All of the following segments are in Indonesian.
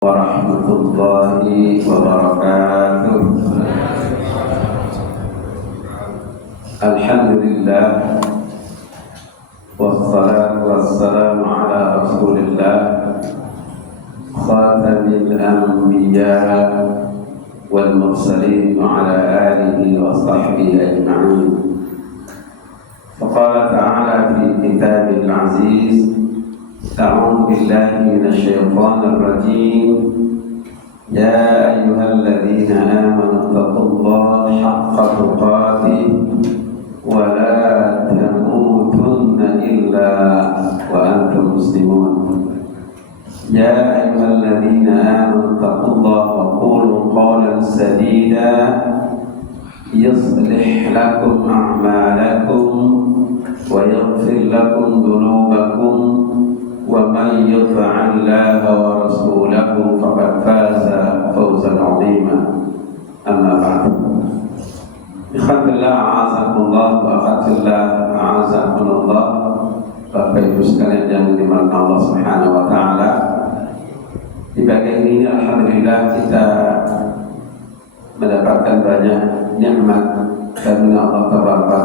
Warahmatullahi wabarakatuh. Alhamdulillah, wassalatu wassalamu ala rasulillah, khatamil anbiya wal mursalin wa ala alihi wa sahbihi ajma'in. Faqala ta'ala fi kitabil aziz, أعوذ بالله من الشيطان الرجيم. يا أيها الذين آمنوا اتقوا الله حق تقاته ولا تموتن إلا وأنتم مسلمون. يا أيها الذين آمنوا اتقوا الله وقولوا قولا سديدا يصلح لكم أعمالكم ويغفر لكم ذنوبكم ومن يطع الله ورسوله فقد فاز فوزا عظيما. أما بعد، Alhamdulillah, a'azakumullah wa akhadillah, a'azakumullah. Bapak Ibu sekalian yang dimana Allah Subhanahu wa Ta'ala, di bagian ini alhamdulillah kita mendapatkan banyak nikmat dari Allah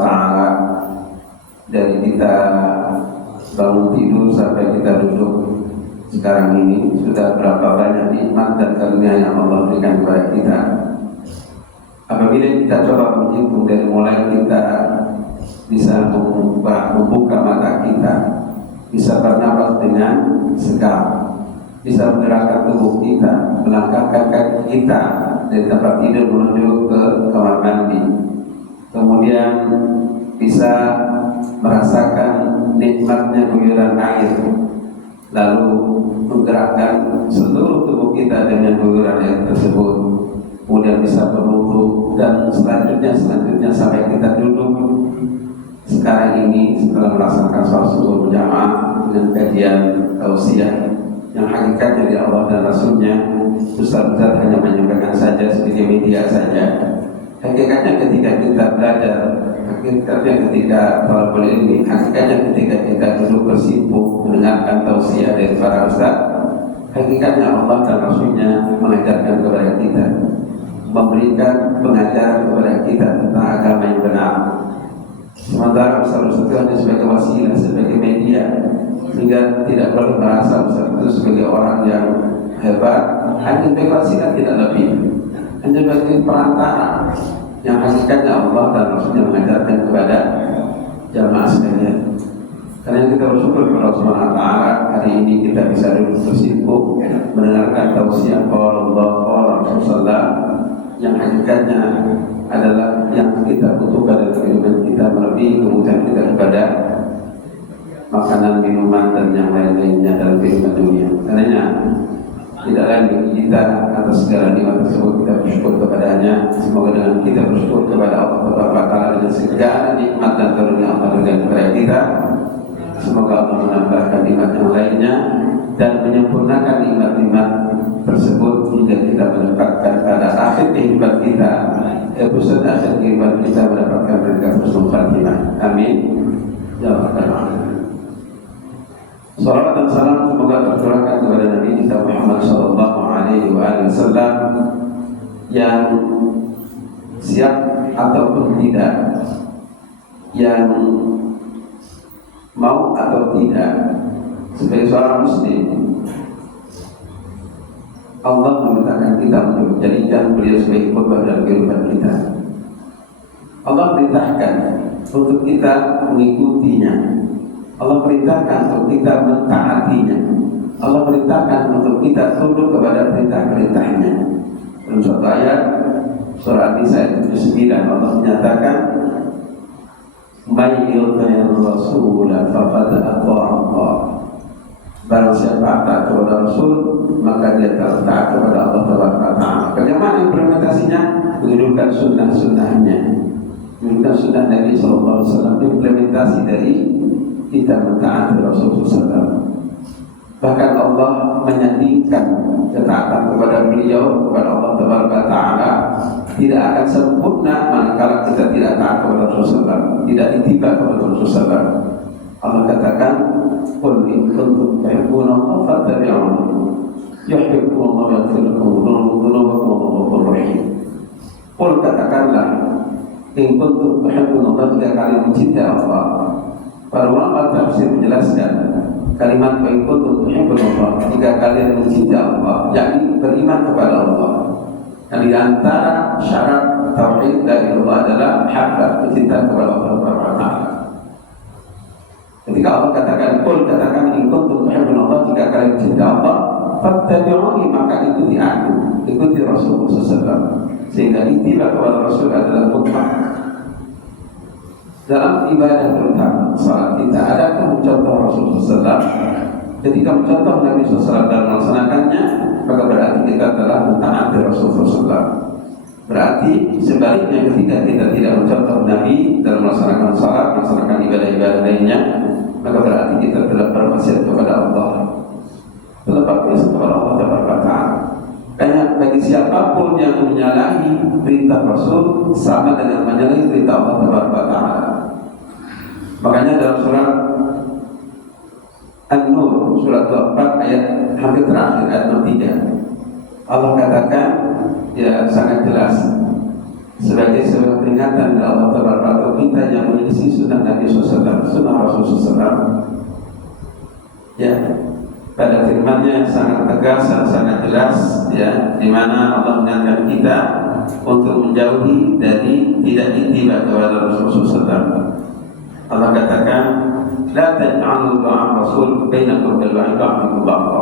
Ta'ala. Dari kita bangun tidur sampai kita duduk sekarang ini, sudah berapa banyak nikmat dan karunia yang Allah berikan kepada kita. Apabila kita coba menghitung dari mulai kita bisa membuka mata kita, bisa bernapas dengan segar, bisa menggerakkan tubuh kita, melangkahkan kaki kita dari tempat tidur menuju ke kamar mandi, kemudian bisa merasakan nikmatnya guyuran air, lalu menggerakkan seluruh tubuh kita dengan guyuran air tersebut, kemudian bisa berwudu dan selanjutnya sampai kita duduk sekarang ini setelah melaksanakan sholat subuh berjamaah dengan kajian tausiah yang hakikatnya dari Allah dan Rasulnya. Ustaz-ustaz hanya menyampaikan saja sebagai media saja. Hakikatnya ketika kita belajar, hakikatnya ketika talabul ilmi, hakikatnya ketika kita duduk bersimpuh mendengarkan tausiah dari para ustaz, hakikatnya Allah dan Rasulnya mengajarkan kepada kita, memberikan pengajaran kepada kita tentang agama yang benar. Sementara ustaz-ustaz itu hanya sebagai wasilah, sebagai media, sehingga tidak perlu merasa ustaz itu sebagai orang yang hebat, hanya sebagai wasilah, tidak lebih, hanya sebagai perantara yang hakikatnya Allah dan Rasulnya mengajarkan kepada jamaah sekalian. Karena kita bersyukur kepada Allah Subhanahu wa Ta'ala, hari ini kita bisa duduk bersimpuh mendengarkan tausiah Allah Rasulullah yang hakikatnya adalah yang kita butuhkan dalam kehidupan kita, melebihi kebutuhan kita kepada makanan, minuman dan yang lain-lainnya dalam kehidupan dunia. Karena tidak lain bagi kita atas segala nikmat tersebut, kita bersyukur kepadanya. Semoga dengan kita bersyukur kepada Allah Ta'ala dengan segala nikmat dan karunia Allah berikan kepada kita, semoga Allah menambahkan nikmat yang lainnya dan menyempurnakan nikmat-nikmat tersebut hingga kita mendapatkan pada akhir kehidupan kita, pusat akhir kehidupan kita mendapatkan berkah husnul khatimah. Amin ya rabbal alamin. Salawat dan salam semoga tercurahkan kepada Nabi kita Muhammad sallallahu alaihi wasallam yang siap ataupun tidak, yang mau atau tidak, sebagai seorang muslim Allah memerintahkan kita untuk menjadikan beliau sebagai qudwah dalam kehidupan kita. Allah perintahkan untuk kita mengikutinya. Allah perintahkan untuk kita mentaatinya. Allah perintahkan untuk kita tunduk kepada perintah-perintahnya. Dalam suatu ayat surah An-Nisa ayat 79 Allah menyatakan, "May yuti'ir rasul faqad ata'a Allah." Barang siapa taat kepada Rasul, maka dia taat kepada Allah Ta'ala. Bagaimana implementasinya? Menghidupkan sunnah-sunnahnya, menghidupkan sunnah Nabi SAW, implementasi dari kita mentaati Rasulullah SAW. Bahkan Allah menyandingkan ketaatan kepada beliau, kepada Allah Ta'ala, tidak akan sempurna manakala kita tidak taat kepada Rasulullah, tidak ittiba kepada Rasulullah. Allah katakan, "Qul in kuntum tuhibbuna Allah fattabi'uni." yuhibbukumullah wa yaghfir lakum dzunubakum wallahu ghafurur rahim. Qul, katakanlah, in kuntum tuhibbunallah, jika kalian mencintai Allah. Para ulama tafsir menjelaskan kalimat in kuntum tuhibbunallah, jika kalian mencintai Allah, yakni beriman kepada Allah. Dan di antara syarat tauhid la ilaha illallah adalah habba, kecintaan kepada Allah Subhanahu wa taala. Ketika Allah katakan, qul, katakan, in kuntum tuhibbunallah, jika kalian mencintai Allah, fattabi'uni, maka ikuti aku, ikuti Rasulullah SAW. Sehingga ittiba kepada Rasul adalah mutlak. Dalam ibadah terutama salat kita, adakah mencontoh Rasulullah SAW? Ketika mencontoh Nabi SAW dalam melaksanakannya, maka berarti kita telah mentaati Rasulullah SAW. Berarti sebaliknya, ketika kita tidak mencontoh Nabi dalam melaksanakan salat, melaksanakan ibadah-ibadah lainnya, maka berarti kita telah bermaksiat kepada Allah, telah bermaksiat kepada Allah Taala. Karena bagi siapapun yang menyalahi perintah Rasul sama dengan menyalahi perintah Allah Taala. Makanya dalam surat An-Nur, surat 24 ayat hampir terakhir, ayat 3, Allah katakan, ya sangat jelas, sebagai sebuah peringatan dari Allah Taala, kita yang menyelisih sunnah Nabi SAW, sunnah Rasul SAW, ya, pada firman-Nya sangat tegas dan sangat jelas, ya, di mana Allah mengingatkan kita untuk menjauhi dari tidak ittiba kepada Rasulullah SAW. Allah katakan, la taj'alu du'a Rasul bainakum wa baina ba'dikum ba'dha.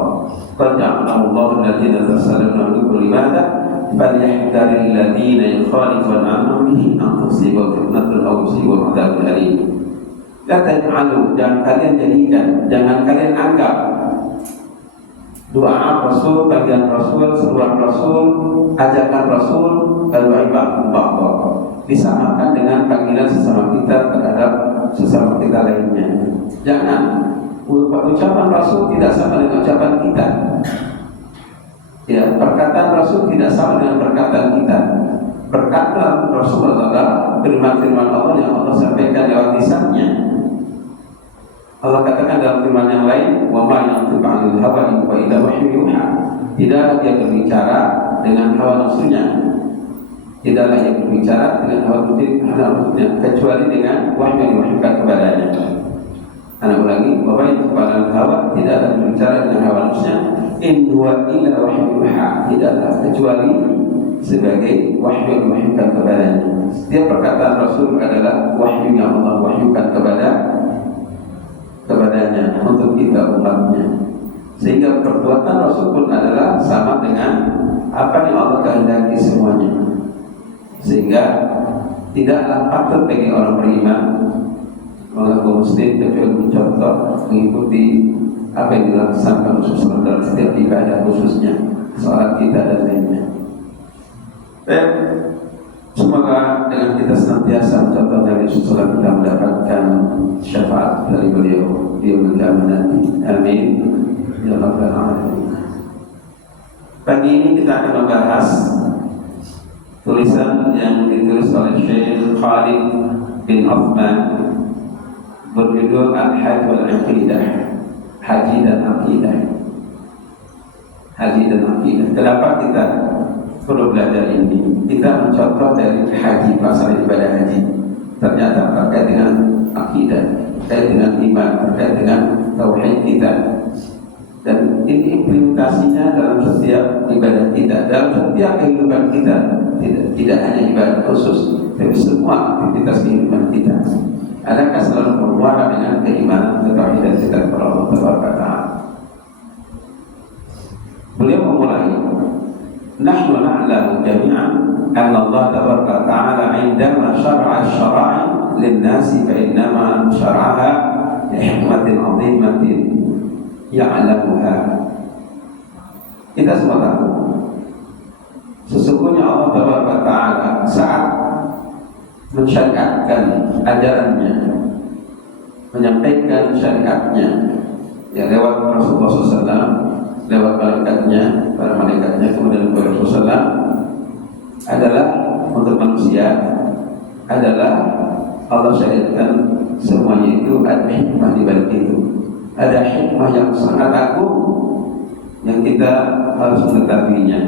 Qad ja'alahu Allahu alladziina tasalluna minkum ibadah falyahdharil ladziina yukhalifuna an amrihi an tusibahum fitnatun aw yusibahum 'adzabun alim. La taj'alu, jangan kalian jadikan, jangan kalian anggap doa Rasul, panggilan Rasul, seruan Rasul, ajakan Rasul, lalu ibadah disamakan dengan panggilan sesama kita terhadap sesama kita lainnya. Jangan, ucapan Rasul tidak sama dengan ucapan kita. Ya, perkataan Rasul tidak sama dengan perkataan kita. Perkataan Rasulullah adalah firman-firman Allah yang Allah sampaikan lewat lisannya. Allah katakan dalam firman yang lain, wa ma yantiqu 'anil hawa in huwa illa wahyun yuha. Tidaklah dia berbicara dengan hawa nafsunya, tidaklah dia berbicara dengan hawa nafsunya, kecuali dengan wahyu yang diwahyukan kepadanya. Anak ulangi, wa ma yantiqu 'anil hawa, tidaklah berbicara dengan hawa nafsunya, in huwa illa wahyun yuha, tidaklah kecuali sebagai wahyu yang diwahyukan kepadanya. Setiap perkataan Rasul adalah wahyu yang Allah wahyukan kepadanya untuk kita umatnya, sehingga perbuatan Rasul pun adalah sama dengan apa yang Allah kehendaki semuanya, sehingga tidaklah patut bagi orang beriman mengaku muslim kecuali mencontoh, mengikuti apa yang dilaksanakan Rasulullah dalam setiap ibadah, khususnya salat kita dan lainnya. Dan semoga dengan kita senantiasa mencontoh Nabi SAW, kita mendapatkan syafaat dari beliau di yaumil qiyamah nanti. Amin ya rabbal alamin. Pagi ini kita akan membahas tulisan yang ditulis oleh Syekh Khalid bin Uthman berjudul Al-Hajj wal Aqidah, Haji dan Aqidah. Haji dan Aqidah. Kenapa kita perlu belajar ini? Kita mencontoh dari haji, pelaksanaan ibadah haji, ternyata terkait dengan akidah, terkait dengan iman, terkait dengan tauhid kita, dan ini implementasinya dalam setiap ibadah kita, dalam setiap kehidupan kita, tidak hanya ibadah khusus, tapi semua aktivitas kehidupan kita. Adakah selalu bermuara dengan keimanan, ketauhidan kita kepada Allah Taala? Beliau memulai, nahnu na'lamu jami'an anna Allah tabaraka ta'ala 'indama syara'a asy-syara'i lin-nasi fa innama syara'aha li hikmatin 'azimatin ya'lamuha. Kita semua tahu sesungguhnya Allah tabaraka ta'ala saat mensyariatkan ajarannya, menyampaikan syariatnya, ya lewat Rasulullah SAW, lewat malaikatnya, para malaikatnya, kemudian kepada Rasulullah, adalah untuk manusia, adalah Allah syariatkan semuanya itu ada hikmah di balik itu, ada hikmah yang sangat agung yang kita harus mengetahuinya.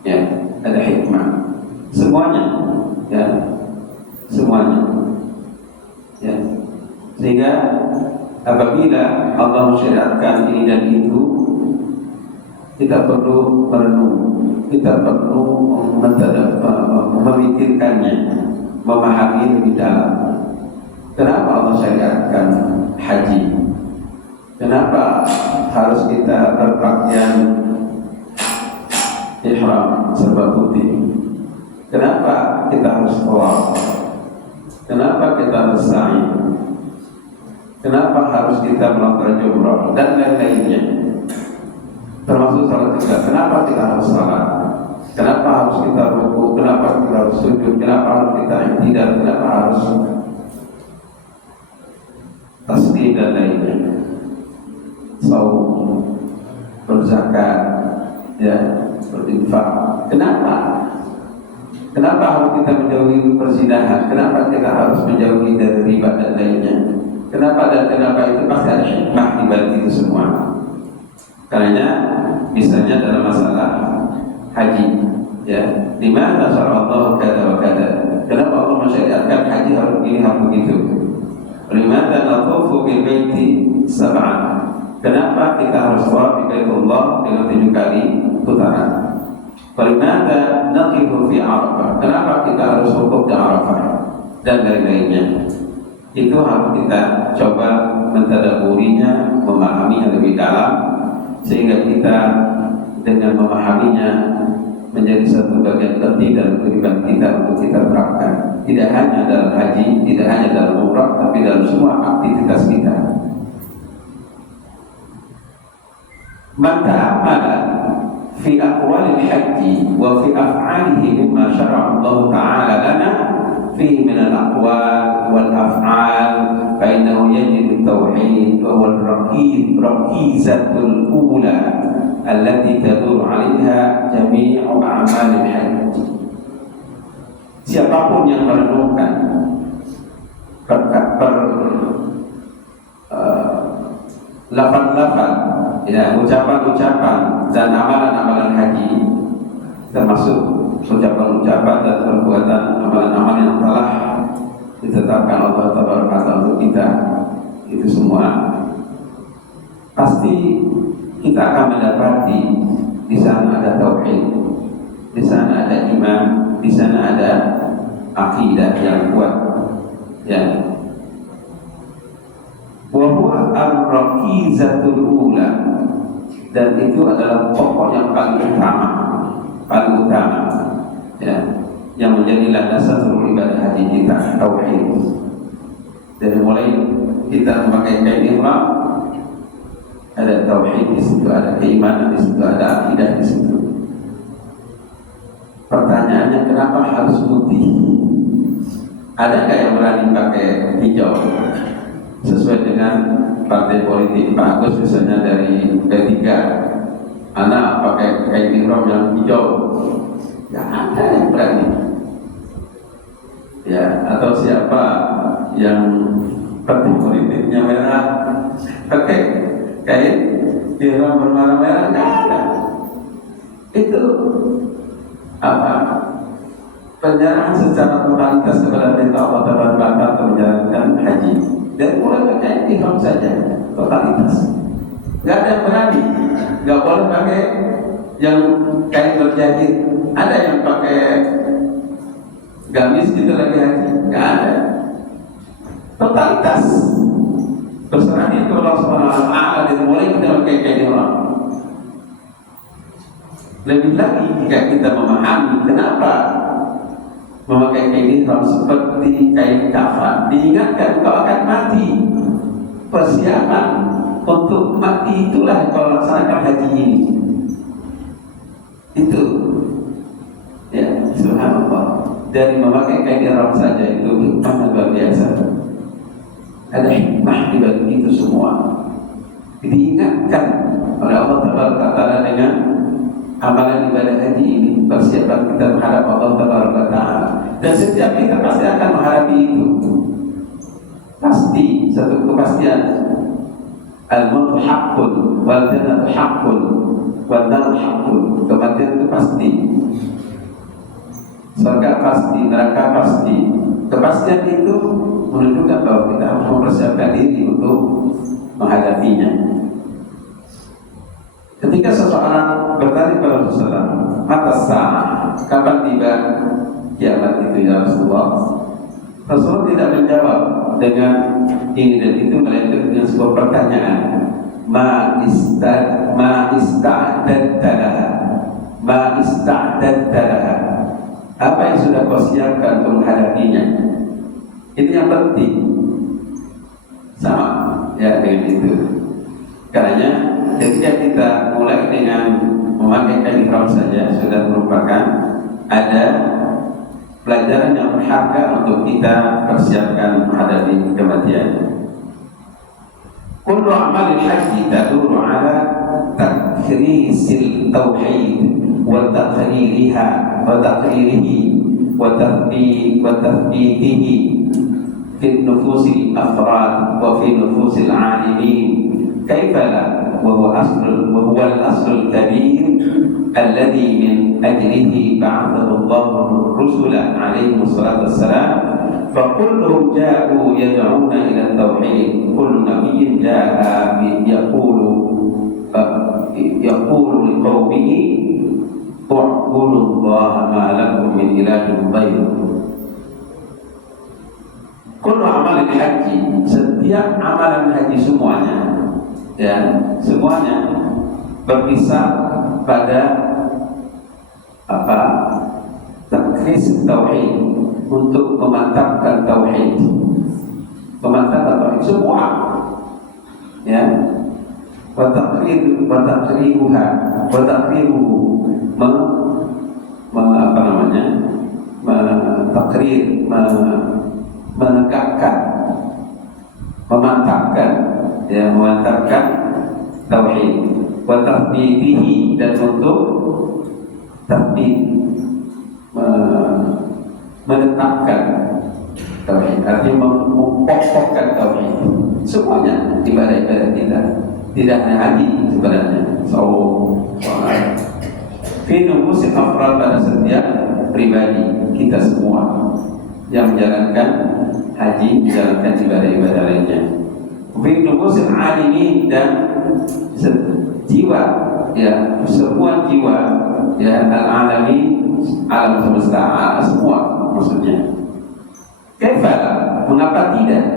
Ya, ada hikmah. Semuanya, ya, semuanya. Ya. Sehingga apabila Allah mensyariatkan ini dan itu, kita perlu merenung, kita perlu memikirkannya, memahami lebih dalam. Kenapa Allah syariatkan haji? Kenapa harus kita berpakaian ihram serba putih? Kenapa kita harus tawaf? Kenapa kita harus sa'i? Kenapa harus kita melakukan umrah dan lain-lainnya? Termasuk salat juga. Kenapa kita harus salat? Kenapa harus kita ruku? Kenapa kita harus sujud? Kenapa harus kita i'tidal? Kenapa harus tasbih dan lainnya? Saum, berzakat, ya, berinfak. Kenapa? Kenapa harus kita menjauhi perzinahan? Kenapa kita harus menjauhi dari riba dan lainnya? Kenapa dan kenapa itu pasti ada hikmah di balik itu semua. Karena misalnya dalam masalah haji, ya, di mana syara'allahu kada wa kada. Kenapa Allah mensyariatkan haji harus begini harus begitu? Limana natufu bil baiti sab'an. Kenapa kita harus tawaf di Baitullah dengan 7 kali putaran? Limana naqifu fi Arafah. Kenapa kita harus wukuf di Arafah dan lain-lainnya? Itu harus kita coba mentadaburinya, memahaminya lebih dalam, sehingga kita dengan memahaminya menjadi satu bagian penting dalam kehidupan kita untuk kita terapkan. Tidak hanya dalam haji, tidak hanya dalam umrah, tapi dalam semua aktivitas kita. Man ta'ammala fi aqwalil haji wa fi af'alihi mimma syara'a Allah Ta'ala lana fihi min al-aqwal wal af'al fa innahu yajidu at-tauhid wa huwa al-rakizatul ula allati tadur 'alaiha jami'u a'malil haji. Siapapun yang merenungkan lafaz-lafaz, ya, ucapan-ucapan dan amalan-amalan haji, termasuk ucapan-ucapan dan perbuatan amalan-amalan yang telah ditetapkan Allah Taala untuk kita, itu semua pasti kita akan mendapati di sana ada tauhid, di sana ada iman, di sana ada akidah yang kuat, ya. Wa huwa ar-rakizatul ula, dan itu adalah pokok yang paling utama, ya, yang menjadi landasan seluruh ibadah haji kita, tauhid. Dari mulai kita memakai kain ihram, ada tauhid di situ, ada keimanan di situ, ada akidah di situ. Pertanyaannya, kenapa harus putih? Ada nggak yang berani pakai hijau sesuai dengan partai politik Pak Agus, misalnya dari P3, anak pakai kain ihram yang hijau? Nggak ada yang berani, ya. Atau siapa yang partai politiknya merah pakai kain ihram berwarna merah? Nggak ada. Itu apa? Penyerahan secara totalitas kepada perintah Allah Taala untuk menjalankan haji. Dan mulai pakai ihram saja, totalitas. Nggak ada yang berani. Nggak boleh pakai yang kain berjahit. Ada yang pakai gamis gitu lagi haji? Nggak ada. Totalitas. Berserah itu Allah Subhanahu Wa Taala, dan mulai kita pakai kain ihram. Lebih lagi jika kita memahami kenapa memakai kain ihram seperti kain kafan, diingatkan kau akan mati. Persiapan untuk mati itulah kau laksanakan haji ini. Itu, ya, subhanallah. Dari memakai kain ihram saja itu hikmah luar biasa. Ada hikmah di balik itu semua. Diingatkan oleh Allah Taala dengan amalan ibadah haji ini, persiapan kita menghadap Allah Taala. Dan setiap kita pasti akan menghadapi itu. Pasti, satu kepastian. Al-mautu haqqun wal jannatu haqqun wan-nar haqqun, kematian itu pasti, surga pasti, neraka pasti. Kepastian itu menunjukkan bahwa kita harus mempersiapkan diri untuk menghadapinya. Ketika seseorang bertanya kepada Rasulullah, mata sa'ah, kapan tiba kiamat itu ya Rasulullah? Rasulullah tidak menjawab dengan ini dan itu, melainkan dengan sebuah pertanyaan, ma ista'dadtalaha, apa yang sudah kau siapkan untuk menghadapinya? Itu yang penting. Sama ya dengan itu. Karena ketika kita mulai dengan memakai kain ihram saja sudah merupakan ada pelajaran yang berharga untuk kita persiapkan menghadapi kematian. Kullu amalil haji taduru ala takrisil tauhid wa taqririha wa taqririhi wa tathbitihi fi nufusil afrad wa fi nufusil alimin. Kaifa la wa huwa al-aslul kabir alladhi min ajlihi ba'athahu Allahu rusula alaihi wassalatu wassalam, fa kulluhum ja'u yad'una ila at-tauhid, kullu nabiyyin ja'a yaqulu liqaumihi u'budu Allaha ma lakum min ilahin ghairuh. Kullu amalin haji, setiap amalan haji semuanya, ya, semuanya berkisar pada apa? Takris tauhid, untuk memantapkan tauhid, memantapkan tauhid semua, ya. Wa taqriruha wa taqriruhu, apa namanya? Takrir, menegakkan, memantapkan, ya, memantapkan tauhid, wa tathbitihi, dan untuk tathbit, menetapkan tauhid, artinya mengokohkan tauhid. Semuanya ibadah-ibadah kita, tidak hanya haji sebenarnya, sholat, fi nufusil afrad, pada setiap pribadi kita semua yang menjalankan haji, menjalankan ibadah-ibadah lainnya. Fi nufusil alimin, dan jiwa, ya, semua jiwa, ya, al-alamin, alam semesta, semua maksudnya. Kaifala, mengapa tidak?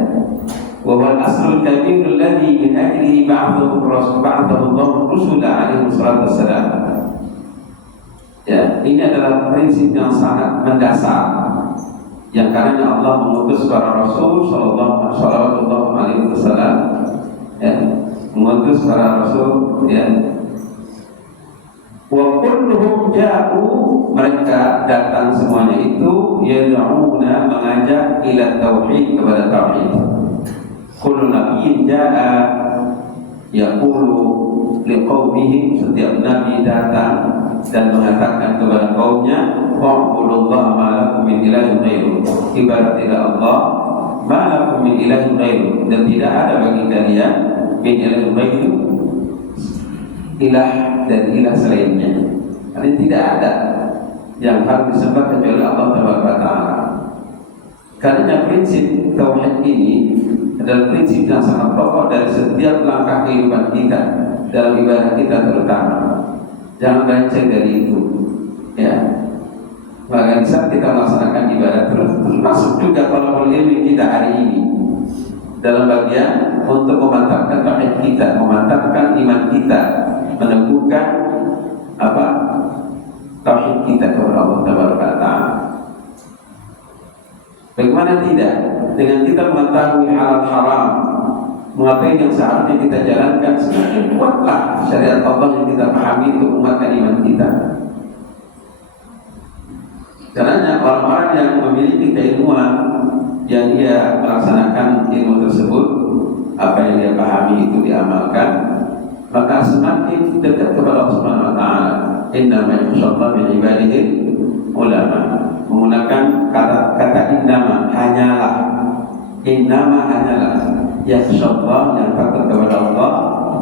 Wa huwa al-aslul kabir alladhi min ajlihi ba'athahu Allahu rusula alaihi wassalatu wassalam. Ya, ini adalah prinsip yang sangat mendasar, yang karenanya Allah mengutus para Rasul sallallahu alaihi wasallam, ya, mengutus para Rasul, ya. Wa kulluhum ja'u, mereka datang semuanya itu yad'una, mengajak ila tauhid, kepada tauhid. Kullu nabiyyin ja'a yaqulu liqaumihi, setiap nabi datang dan mengatakan kepada kaumnya, wa'budullaha ma lakum min ilahin ghairuh, ibadatilah Allah, ma lakum min ilahin ghairuh, dan tidak ada bagi kalian min ilahin ghairuh, ilah dan ilah selainnya. Artinya tidak ada yang harus disembah kecuali Allah Taala. Karena prinsip tauhid ini adalah prinsip yang sangat pokok dari setiap langkah kehidupan kita, dalam ibadah kita terutama. Jangan melenceng dari itu, ya. Maka saat kita melaksanakan ibadah, termasuk juga kalau ilmu kita hari ini, dalam bagian untuk memantapkan tauhid kita, memantapkan iman kita, meneguhkan apa? Tauhid kita kepada Allah Taala. Bagaimana tidak? Dengan kita mengetahui halal haram, mengetahui yang seharusnya kita jalankan, semakin kuatlah syariat Allah yang kita pahami untuk menguatkan iman kita. Karena orang-orang yang memiliki keilmuan, yang dia melaksanakan ilmu tersebut, apa yang dia pahami itu diamalkan, maka semakin dekat kepada Allah Subhanahu wa taala. Innama yakhshallaha min ibadihi ulama. Menggunakan kata innama, hanyalah. Innama, hanyalah. Yakhshallah, yang takut kepada Allah,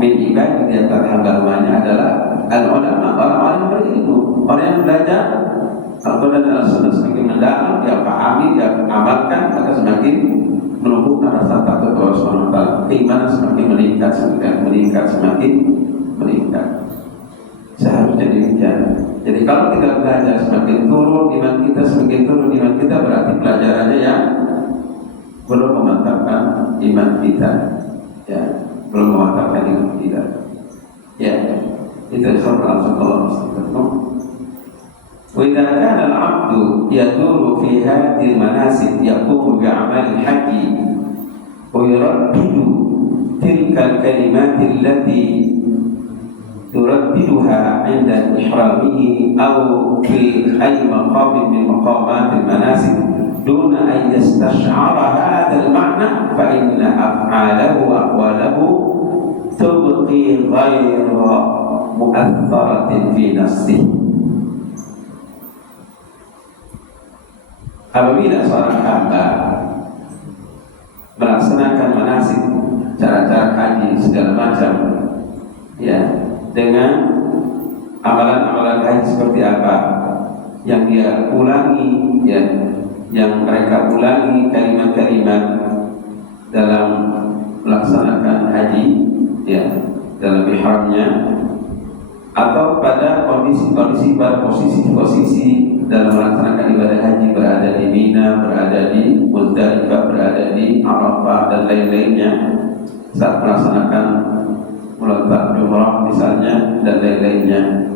min ibadi di antara hamba-hambanya adalah al-ulama, orang-orang berilmu, orang yang belajar Al-Quran dan As-Sunnah, semakin mendalam dia pahami, dia amalkan, maka semakin menumbuhkan rasa takut kepada Allah Subhanahu wa taala. Keimanan semakin meningkat, semakin meningkat. Seharusnya demikian. Jadi kalau kita belajar semakin turun iman kita, berarti pelajarannya yang belum memantapkan iman kita, ya, belum memantapkan iman kita. Ya, itu seorang Allah. Wa idza kana al-'abdu yaduru fi hadhihi al-manasik yaqumu bi'amali al-haji wa yuraddidu tilka al-kalimat allati turaddiduha 'inda ihramihi aw fi ay maqam min maqamat al-manasik duna an yastash'ara hadha al-ma'na fa inna af'alahu wa aqwalahu tubqi ghayra mu'aththaratin fi nafsihi. Apabila seorang hamba melaksanakan manasik, cara-cara haji segala macam, ya, dengan amalan-amalan haji seperti apa yang dia ulangi, ya, yang mereka ulangi kalimat-kalimat dalam melaksanakan haji, ya, dalam ihramnya, atau pada kondisi-kondisi, pada posisi-posisi dalam melaksanakan ibadah haji, berada di Mina, berada di Muzdalifah, berada di Arafah dan lain-lainnya, saat melaksanakan melontar jumrah misalnya dan lain-lainnya,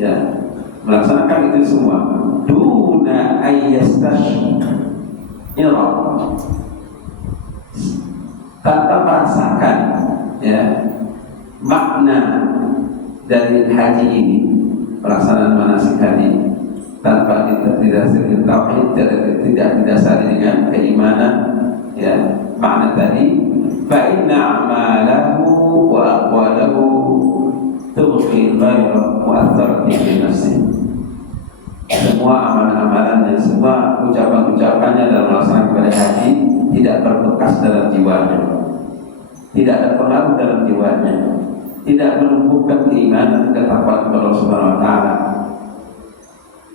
ya, melaksanakan itu semua duna ayyastashira, tanpa merasakan, ya, makna dari haji ini, pelaksanaan manasik haji, tanpa didasari tauhid, tidak didasari dengan keimanan, ya, makna tadi, fa inna a'malahu wa aqwalahu tubqi ghayra mu'aththaratin fi nafsihi. Semua amalan-amalannya, semua ucapan-ucapannya dalam melaksanakan ibadah haji tidak terbekas dalam jiwanya, tidak ada pengaruh dalam jiwanya, tidak menumbuhkan keimanan, ketakwaan kepada Allah Subhanahu wa taala.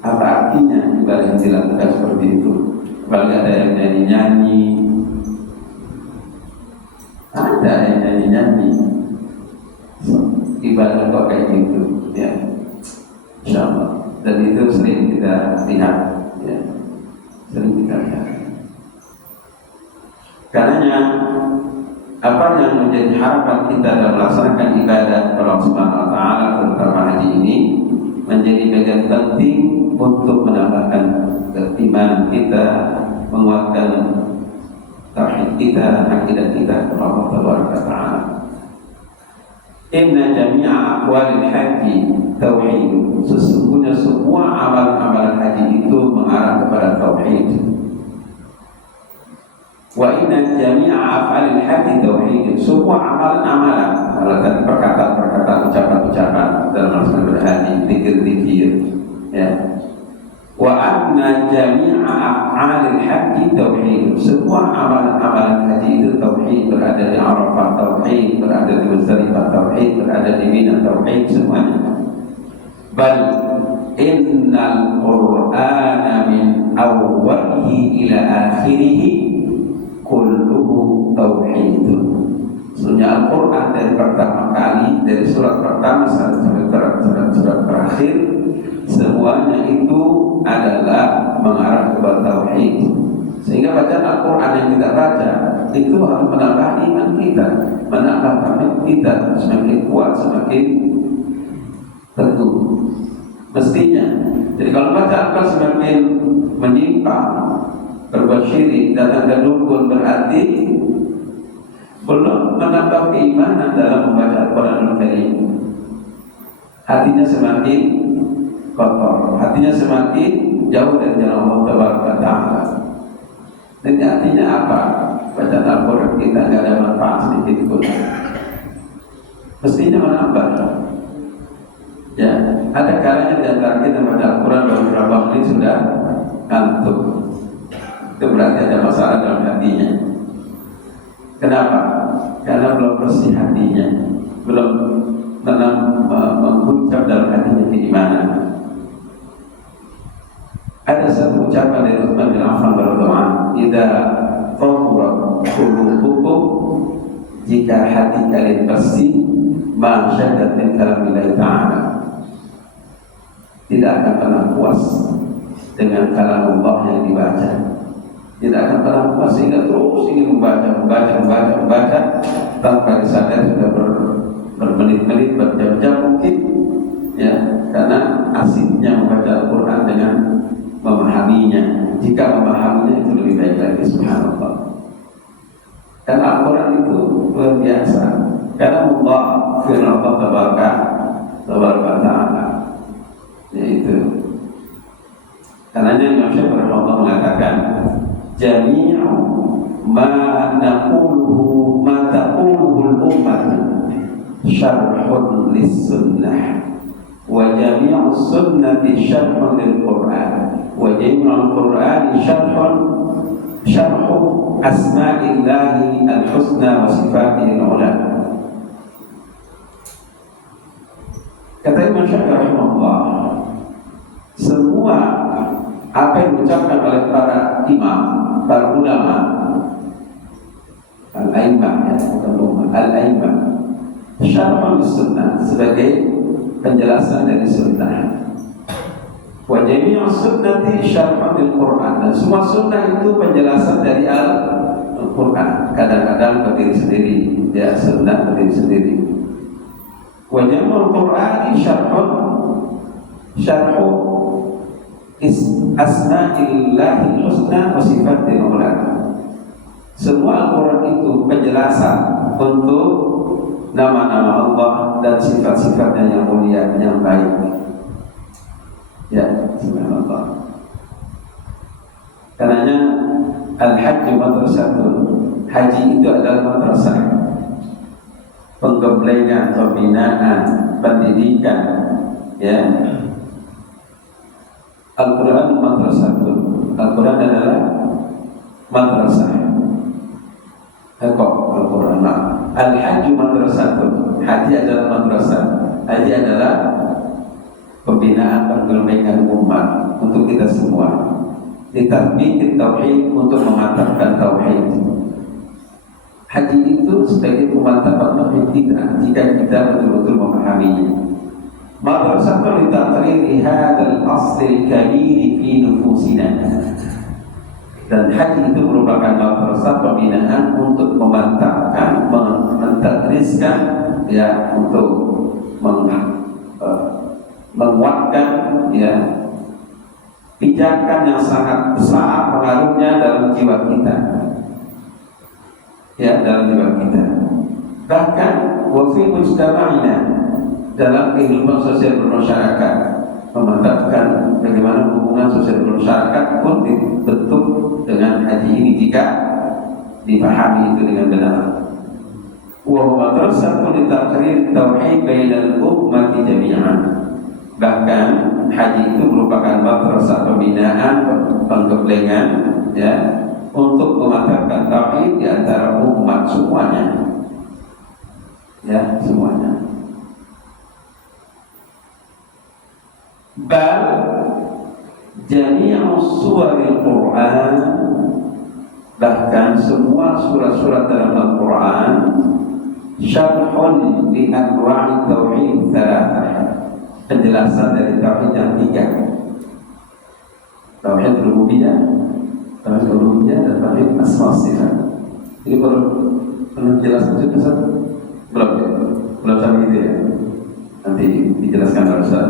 Apa artinya ibadah yang dilakukan seperti itu? Apalagi ada yang nyanyi-nyanyi, ada yang nyanyi-nyanyi, ibadah kok kayak gitu, ya, insyaallah. Dan itu sering kita lihat, ya, sering kita lihat. Karenanya apa yang menjadi harapan kita dalam melaksanakan ibadah Allah Subhanahu wa taala, terutama haji ini, menjadi bagian penting untuk menambahkan keimanan kita, menguatkan tauhid kita, akidah kita kepada Allah Taala. Inna jami'a aqwalil haji tauhid. Sesungguhnya semua amalan-amalan haji itu mengarah kepada tauhid. Wa inna jami'a af'alil haji tauhid. Semua amalan-amalan, kalau tadi perkataan-perkataan, ucapan-ucapan dalam melaksanakan haji, zikir-zikir, ya. Wa anna jami'a af'alil haji tauhid. Semua amalan-amalan haji itu tauhid, berada di Arafah tauhid, berada di Muzdalifah tauhid, berada di Mina tauhid, semuanya. Bal innal Qur'ana min awwalihi ila akhirihi kulluhu tauhidun. Sebenarnya Al-Quran dari pertama kali, dari surat pertama sampai surat terakhir, semuanya itu adalah mengarah kepada tauhid. Sehingga bacaan Al-Quran yang kita baca itu harus menambah iman kita, menambah tauhid kita, semakin kuat, semakin teguh. Mestinya. Jadi kalau baca Al-Quran semakin menyimpang, berbuat syirik, datang ke dukun, berarti belum menambah keimanan dalam membaca Al-Quranul Karim. Hatinya semakin kotor, hatinya semakin jauh dari jalan Allah Taala. Jadi artinya apa? Bacaan Al-Quran kita nggak ada manfaat sedikit pun. Mestinya menambah. Ya, ada kalanya di antara kita baca Al-Quran beberapa menit sudah ngantuk. Itu berarti ada masalah dalam hatinya. Kenapa? Karena belum bersih hatinya, belum mengucap dalam hatinya di mana. Ada satu ucapan dari Utsman bin Affan radhiyallahu anhu, "Idza tahurat qulubukum," jika hati kalian bersih, ma syaddat min kalamillahi ta'ala, tidak akan pernah puas dengan kalam Allah yang dibaca. Tidak akan pernah puas sehingga terus ingin membaca tanpa disadari sudah bermenit-menit, berjam-jam mungkin, ya, karena asiknya membaca Al-Quran dengan memahaminya. Jika memahaminya itu lebih baik lagi, subhanallah. Karena Al-Quran itu luar biasa. Karena Allah firman Allah tabaraka ta'ala, yaitu karenanya Imam Syafi'i rahimahullah mengatakan, jami'u ma taquluhu al-ummah syarhun lis-sunnah, wa jami'u sunnati syarhun lil-Qur'an, wa jami'u al-Qur'ani syarhu asma'illahi al-husna wa sifatihi al-ula. Kata Imam Syafi'i rahimahullah, semua apa yang diucapkan oleh para imam, para ulama, al-a'immah, ya, bukan ulama, al-a'immah, syarhun lis-sunnah, sebagai penjelasan dari sunnah. Wa jami'u sunnati syarhun lil-Qur'an, dan semua sunnah itu penjelasan dari Al-Qur'an. Kadang-kadang berdiri sendiri, ya, sunnah berdiri sendiri. Wa jami'u al-Qur'ani syarhu asma'illahi husna wa sifatil ula. Semua Al-Quran itu penjelasan untuk nama-nama Allah dan sifat-sifatnya yang mulia, yang baik. Ya, subhanallah. Karenanya al-hajj madrasatun, haji itu adalah madrasah, penggemblengan, pembinaan, pendidikan, ya. Al-Quran madrasatun, Al-Quran adalah madrasah. Al-Quran, al-hajj madrasatun, haji adalah madrasah. Haji adalah pembinaan, penggemblengan umat untuk kita semua. Ditatbiq tauhid, untuk memantapkan tauhid. Haji itu sebagai pemantapan tauhid kita, jika kita betul-betul memahaminya. Madrasatun litaqriri hadzal asl kabir fi nufusina. Dan haji itu merupakan madrasah pembinaan untuk memantapkan, mentadriskan, ya, untuk menguatkan, ya, pijakan yang sangat besar pengaruhnya dalam jiwa kita, ya, dalam jiwa kita. Bahkan wa fi mujtama'ina, dalam kehidupan sosial bermasyarakat, memantapkan bagaimana hubungan sosial bermasyarakat pun dibentuk dengan haji ini jika dipahami itu dengan benar. Wa huwa madrasatun litaqrir tauhid bainal ummati jami'an. Bahkan haji itu merupakan madrasah pembinaan, penggemblengan, ya, untuk memantapkan tauhid di antara umat semuanya, ya, semuanya. Bal jami'u suwaril Qur'an, bahkan semua surat-surat dalam Al-Quran syarhun li anwa'i tauhid thalathah, penjelasan dari tauhid yang tiga: tauhid rububiyah, tauhid uluhiyah, dan tauhid asma sifat. Ini perlu jelaskan juga, belum sampai itu, ya. Nanti dijelaskan oleh Ustaz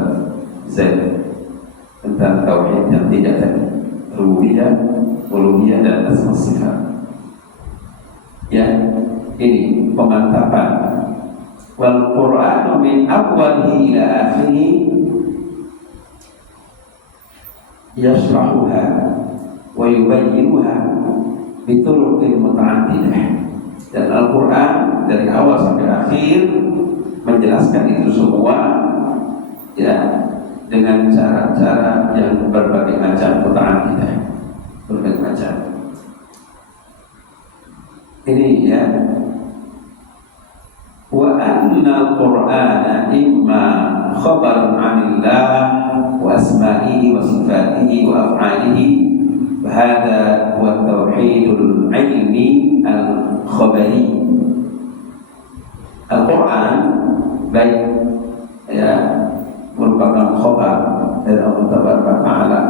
Zaid tentang tauhid yang tiga tadi: rububiyah, uluhiyah, dan asma sifat. Ya, ini pemantapan. Wal Qur'anu min awwalihi ila akhirih yashrahuha wa yubayyinuha bituruqin muta'addidah. Dan Al-Quran dari awal sampai akhir menjelaskan itu semua, ya, dengan cara-cara yang berbagai macam, muta'addidah, berbagai macam. Ini, ya, annal Qur'ana imma khabarun 'anillah wa asma'ihi wa sifatihi wa af'alihi, wa hadha huwa tauhidul ilmi al-khabari. Al-Quran baik ya merupakan khabar dari Allah Taala,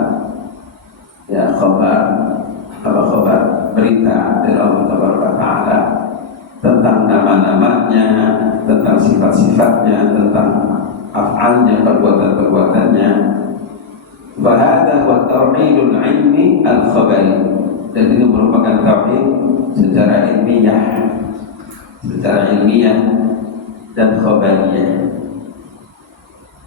ya khabar, apa khabar, berita dari Allah Taala tentang nama-namanya, tentang sifat-sifatnya, tentang af'alnya, perbuatan-perbuatannya. Wa hadha wa tauhidul ilmi al-khabari, dan itu merupakan tauhid secara ilmiah, dan khabariyah.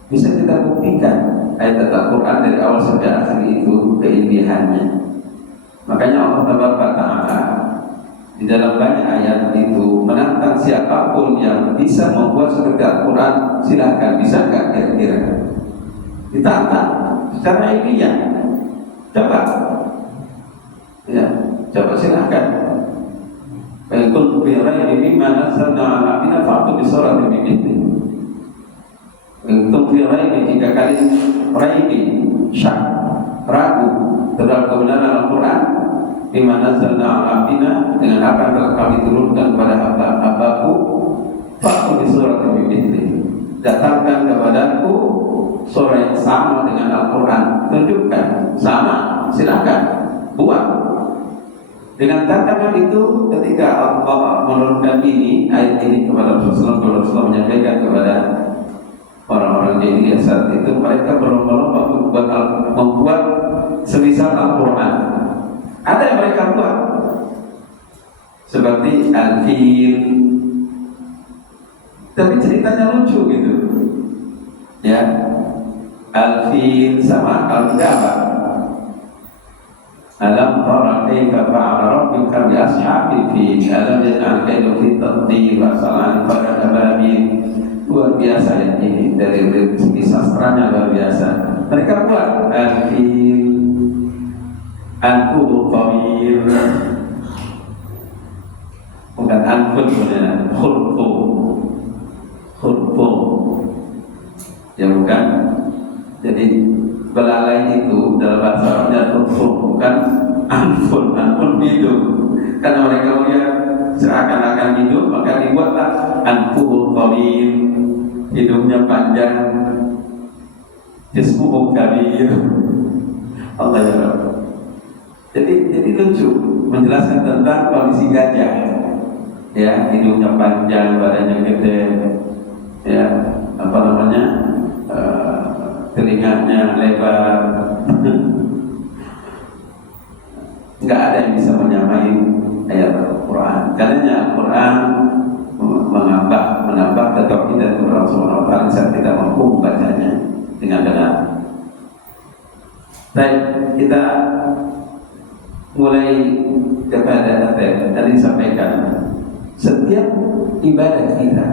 Bisa kita buktikan ayat Al-Quran dari awal sampai akhir itu keilmiahannya. Makanya Allah Taala di dalam banyak ayat itu menantang siapapun yang bisa membuat seperti Al-Quran, silahkan. Bisa nggak kira-kira? Ditantang secara ilmiah. Coba, ya, coba silahkan. Baik kuntum fi raibin mimma nazzalna 'ala 'abdina fa'tu bi suratin min mithlihi. Kuntum fi raibin, jika kalian raibin, syak, ragu terhadap kebenaran Al-Quran, mimma nazzalna 'ala 'abdina, dengan apa yang telah kami turunkan kepada hamba-hambaku, fa'tu bi suratin min mithlihi, datangkan kepadaku surah yang sama dengan Al-Quran, tunjukkan sama, silakan buat. Dengan tantangan itu, ketika Allah menurunkan ayat ini kepada Rasulullah menyampaikan kepada orang-orang jahiliyah saat itu, mereka berlomba-lomba untuk membuat semisal Al-Quran. Ada yang mereka buat seperti Al-Fil, tapi ceritanya lucu gitu, ya. Al-Fil sama Al-Jabal. Alam tara kaifa fa'ala rabbuka bi ashabil fil, alam yaj'al kaidahu fi tadlil wa salan pada ababil. Luar biasa ya, ini dari segi sastranya luar biasa. Mereka buat al-fil, al-qul tawil, bukan al-qul, kemudian khurfu, ya bukan. Jadi belalai itu dalam bahasa Arabnya khurfu, bukan anfun hidup. Karena mereka melihat seakan-akan hidup, maka dibuatlah anfuhu tawil, hidupnya panjang, jismuhu kabir. Allah ya Rabb. Jadi lucu menjelaskan tentang kondisi gajah, ya, hidupnya panjang, badannya gede, ya, apa namanya, telinganya lebar. Nggak ada yang bisa menyamai ayat Al-Quran. Karena Al-Quran menambah ketauhidan kepada Allah Subhanahu wa Ta'ala saat kita mampu membacanya dengan benar. Baik, kita mulai kepada tadi disampaikan, setiap ibadah kita,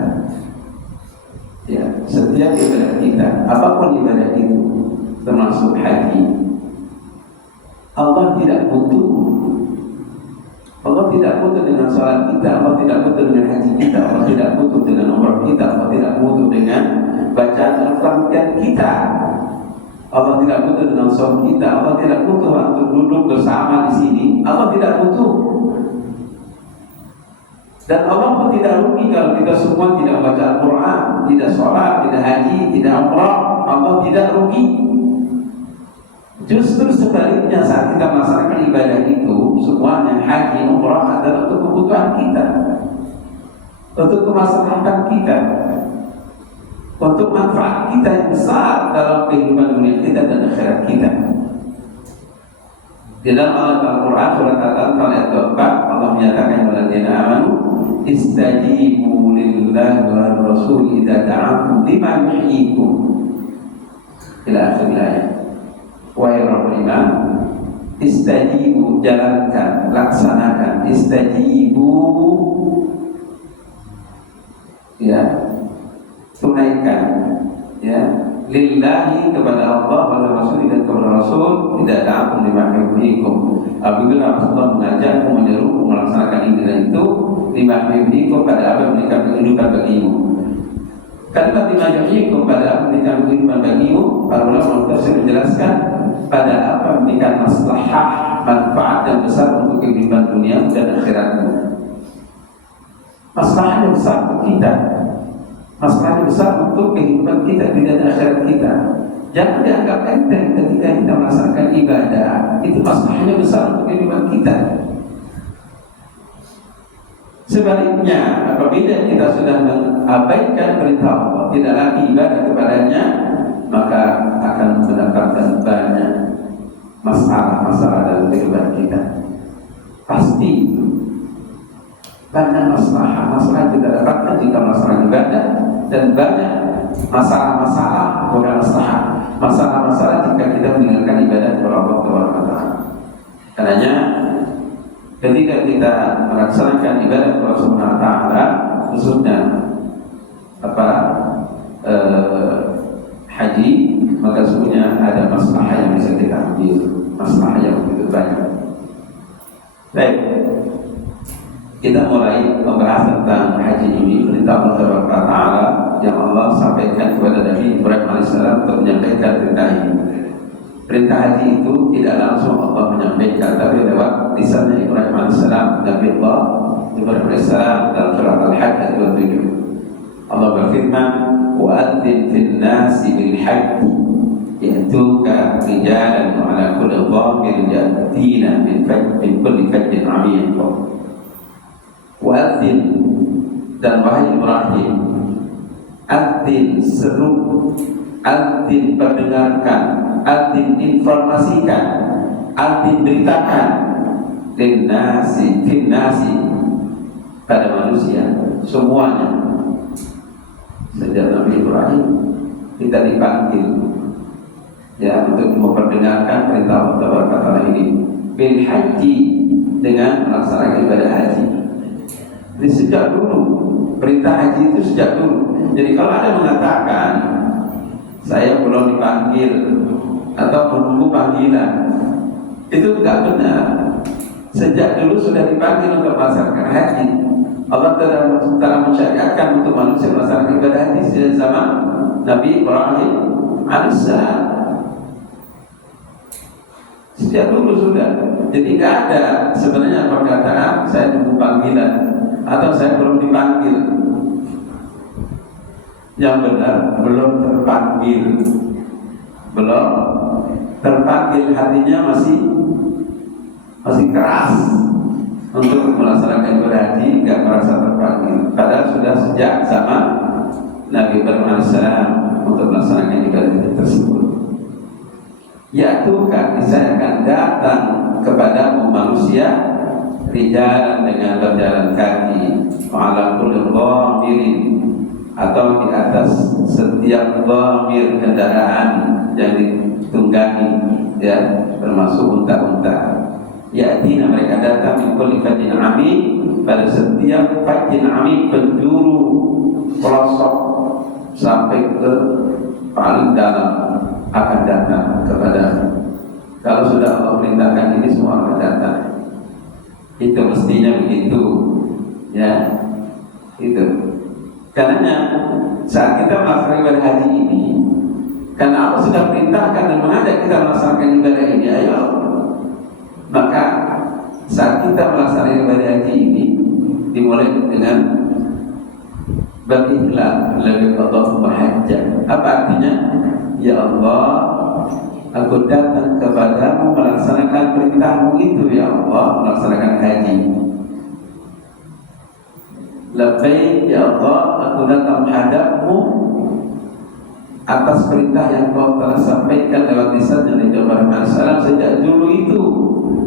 ya, setiap ibadah kita, apapun ibadah itu, termasuk haji, Allah tidak butuh. Allah tidak butuh dengan salat kita, Allah tidak butuh dengan haji kita, Allah tidak butuh dengan umrah kita, Allah tidak butuh dengan bacaan Al-Quran kita, Allah tidak butuh dengan saum kita, Allah tidak butuh untuk duduk bersama di sini, Allah tidak butuh. Dan Allah pun tidak rugi kalau kita semua tidak baca Al-Quran, tidak sholat, tidak haji, tidak umrah. Allah tidak rugi. Justru sebaliknya, saat kita melaksanakan ibadah itu, semuanya haji, umrah adalah untuk kebutuhan kita, untuk kemaslahatan kita, untuk manfaat kita yang besar dalam kehidupan dunia kita dan akhirat kita. Di dalam Al-Quran surat Al-Anfal ayat 24, Allah menyatakan walladzina amanu istajibu lillahi wa rasul idza da'akum lima yuhyikum ila akhir ayat. Wahai orang beriman, istajibu, jalankan, laksanakan, istajibu, ya, tunaikan, ya, lillahi, kepada Allah, kepada Rasul dan kepada Rasul, tidak da'akum lima yuhyikum. Apabila Rasulullah mengajakmu, menyerumu melaksanakan ini dan itu, lima yuhyikum, pada apa yang memberikan kehidupan bagimu. Kalimat imajahyikum pada apa memberikan kehidupan bagimu. Para ulama tafsir menjelaskan pada apa memberikan maslahah, manfaat yang besar untuk kehidupan dunia dan akhiratmu. Maslahah yang besar untuk kita, masalah yang besar untuk kehidupan kita dan akhirat kita. Jangan dianggap enteng ketika kita melaksanakan ibadah. Itu masalahnya besar untuk kehidupan kita. Sebaliknya, apabila kita sudah mengabaikan perintah Allah, tidak lagi ibadah kepadanya, maka akan mendapatkan banyak masalah-masalah dalam kehidupan kita. Pasti banyak masalah yang kita dapatkan jika melaksanakan ibadah, dan banyak masalah-masalah, bukan masalah-masalah jika kita meninggalkan ibadah kepada Allah Taala. Karenanya ketika kita melaksanakan ibadah kepada Allah Subhanahu wa taala, khususnya haji, maka sesungguhnya ada masalah yang bisa kita ambil, masalah yang begitu banyak. Baik, kita mulai membahas tentang haji ini. Perintah Allah Taala yang Allah sampaikan kepada Nabi Ibrahim alaihissalam untuk menyampaikan perintah ini. Perintah haji itu tidak langsung Allah menyampaikan, tapi lewat lisannya Ibrahim alaihissalam, Nabi Allah Ibrahim alaihissalam dalam surat Al-Hajj ayat 27. Allah berfirman, "Wa'adzin fil nasi bil hajj ya'tuka rijalan wa 'ala kulli dhamirin ya'tina min kulli fajjin 'amiq." Wa'adzin, dan wahai Ibrahim, adzin seru, adzin perdengarkan, adzin informasikan, adzin beritakan, linnasi, finnasi, pada manusia semuanya. Sejak Nabi Ibrahim kita dipanggil ya untuk memperdengarkan perintah Allah Taala ini bil haji, dengan melaksanakan ibadah haji. Jadi sejak dulu perintah haji itu sejak dulu. Jadi kalau ada mengatakan saya belum dipanggil atau menunggu panggilan, itu tidak benar. Sejak dulu sudah dipanggil untuk melaksanakan haji. Allah telah mensyariatkan untuk manusia melaksanakan ibadah haji sejak zaman Nabi Ibrahim alaihissalam. Sejak dulu sudah. Jadi tidak ada sebenarnya perkataan saya menunggu panggilan atau saya belum dipanggil. Yang benar belum terpanggil. Belum terpanggil, hatinya masih keras untuk melaksanakan ibadah haji, tidak merasa terpanggil. Padahal sudah sejak zaman Nabi Ibrahim alaihissalam untuk melaksanakan ibadah tersebut. Yaitu kan saya akan datang kepada manusia rijalan, dengan berjalan kaki, ala kulli dhamirin, atau di atas setiap dhamir, kendaraan yang ditunggangi, ya, termasuk unta-unta. Ya'tina, mereka datang min kulli fajjin 'amiq, pada setiap fajjin 'amiq, penjuru pelosok sampai ke paling dalam akan datang kepada. Kalau sudah Allah perintahkan ini, semua akan datang. Itu mestinya begitu, ya. Itu. Karena saat kita melaksanakan ibadah haji ini, karena Allah sudah perintahkan dan mengajak kita melaksanakan ibadah ini, ayo. Maka saat kita melaksanakan ibadah haji ini, dimulai dengan berikhlas, lebih Allahumma hajjah. Apa artinya? Ya Allah, aku datang kepadamu melaksanakan perintahmu itu, ya Allah, melaksanakan haji. Labbaik ya Allah, aku datang menghadapmu atas perintah yang kau telah sampaikan lewat lisan Nabi Ibrahim alaihissalam sejak dulu itu.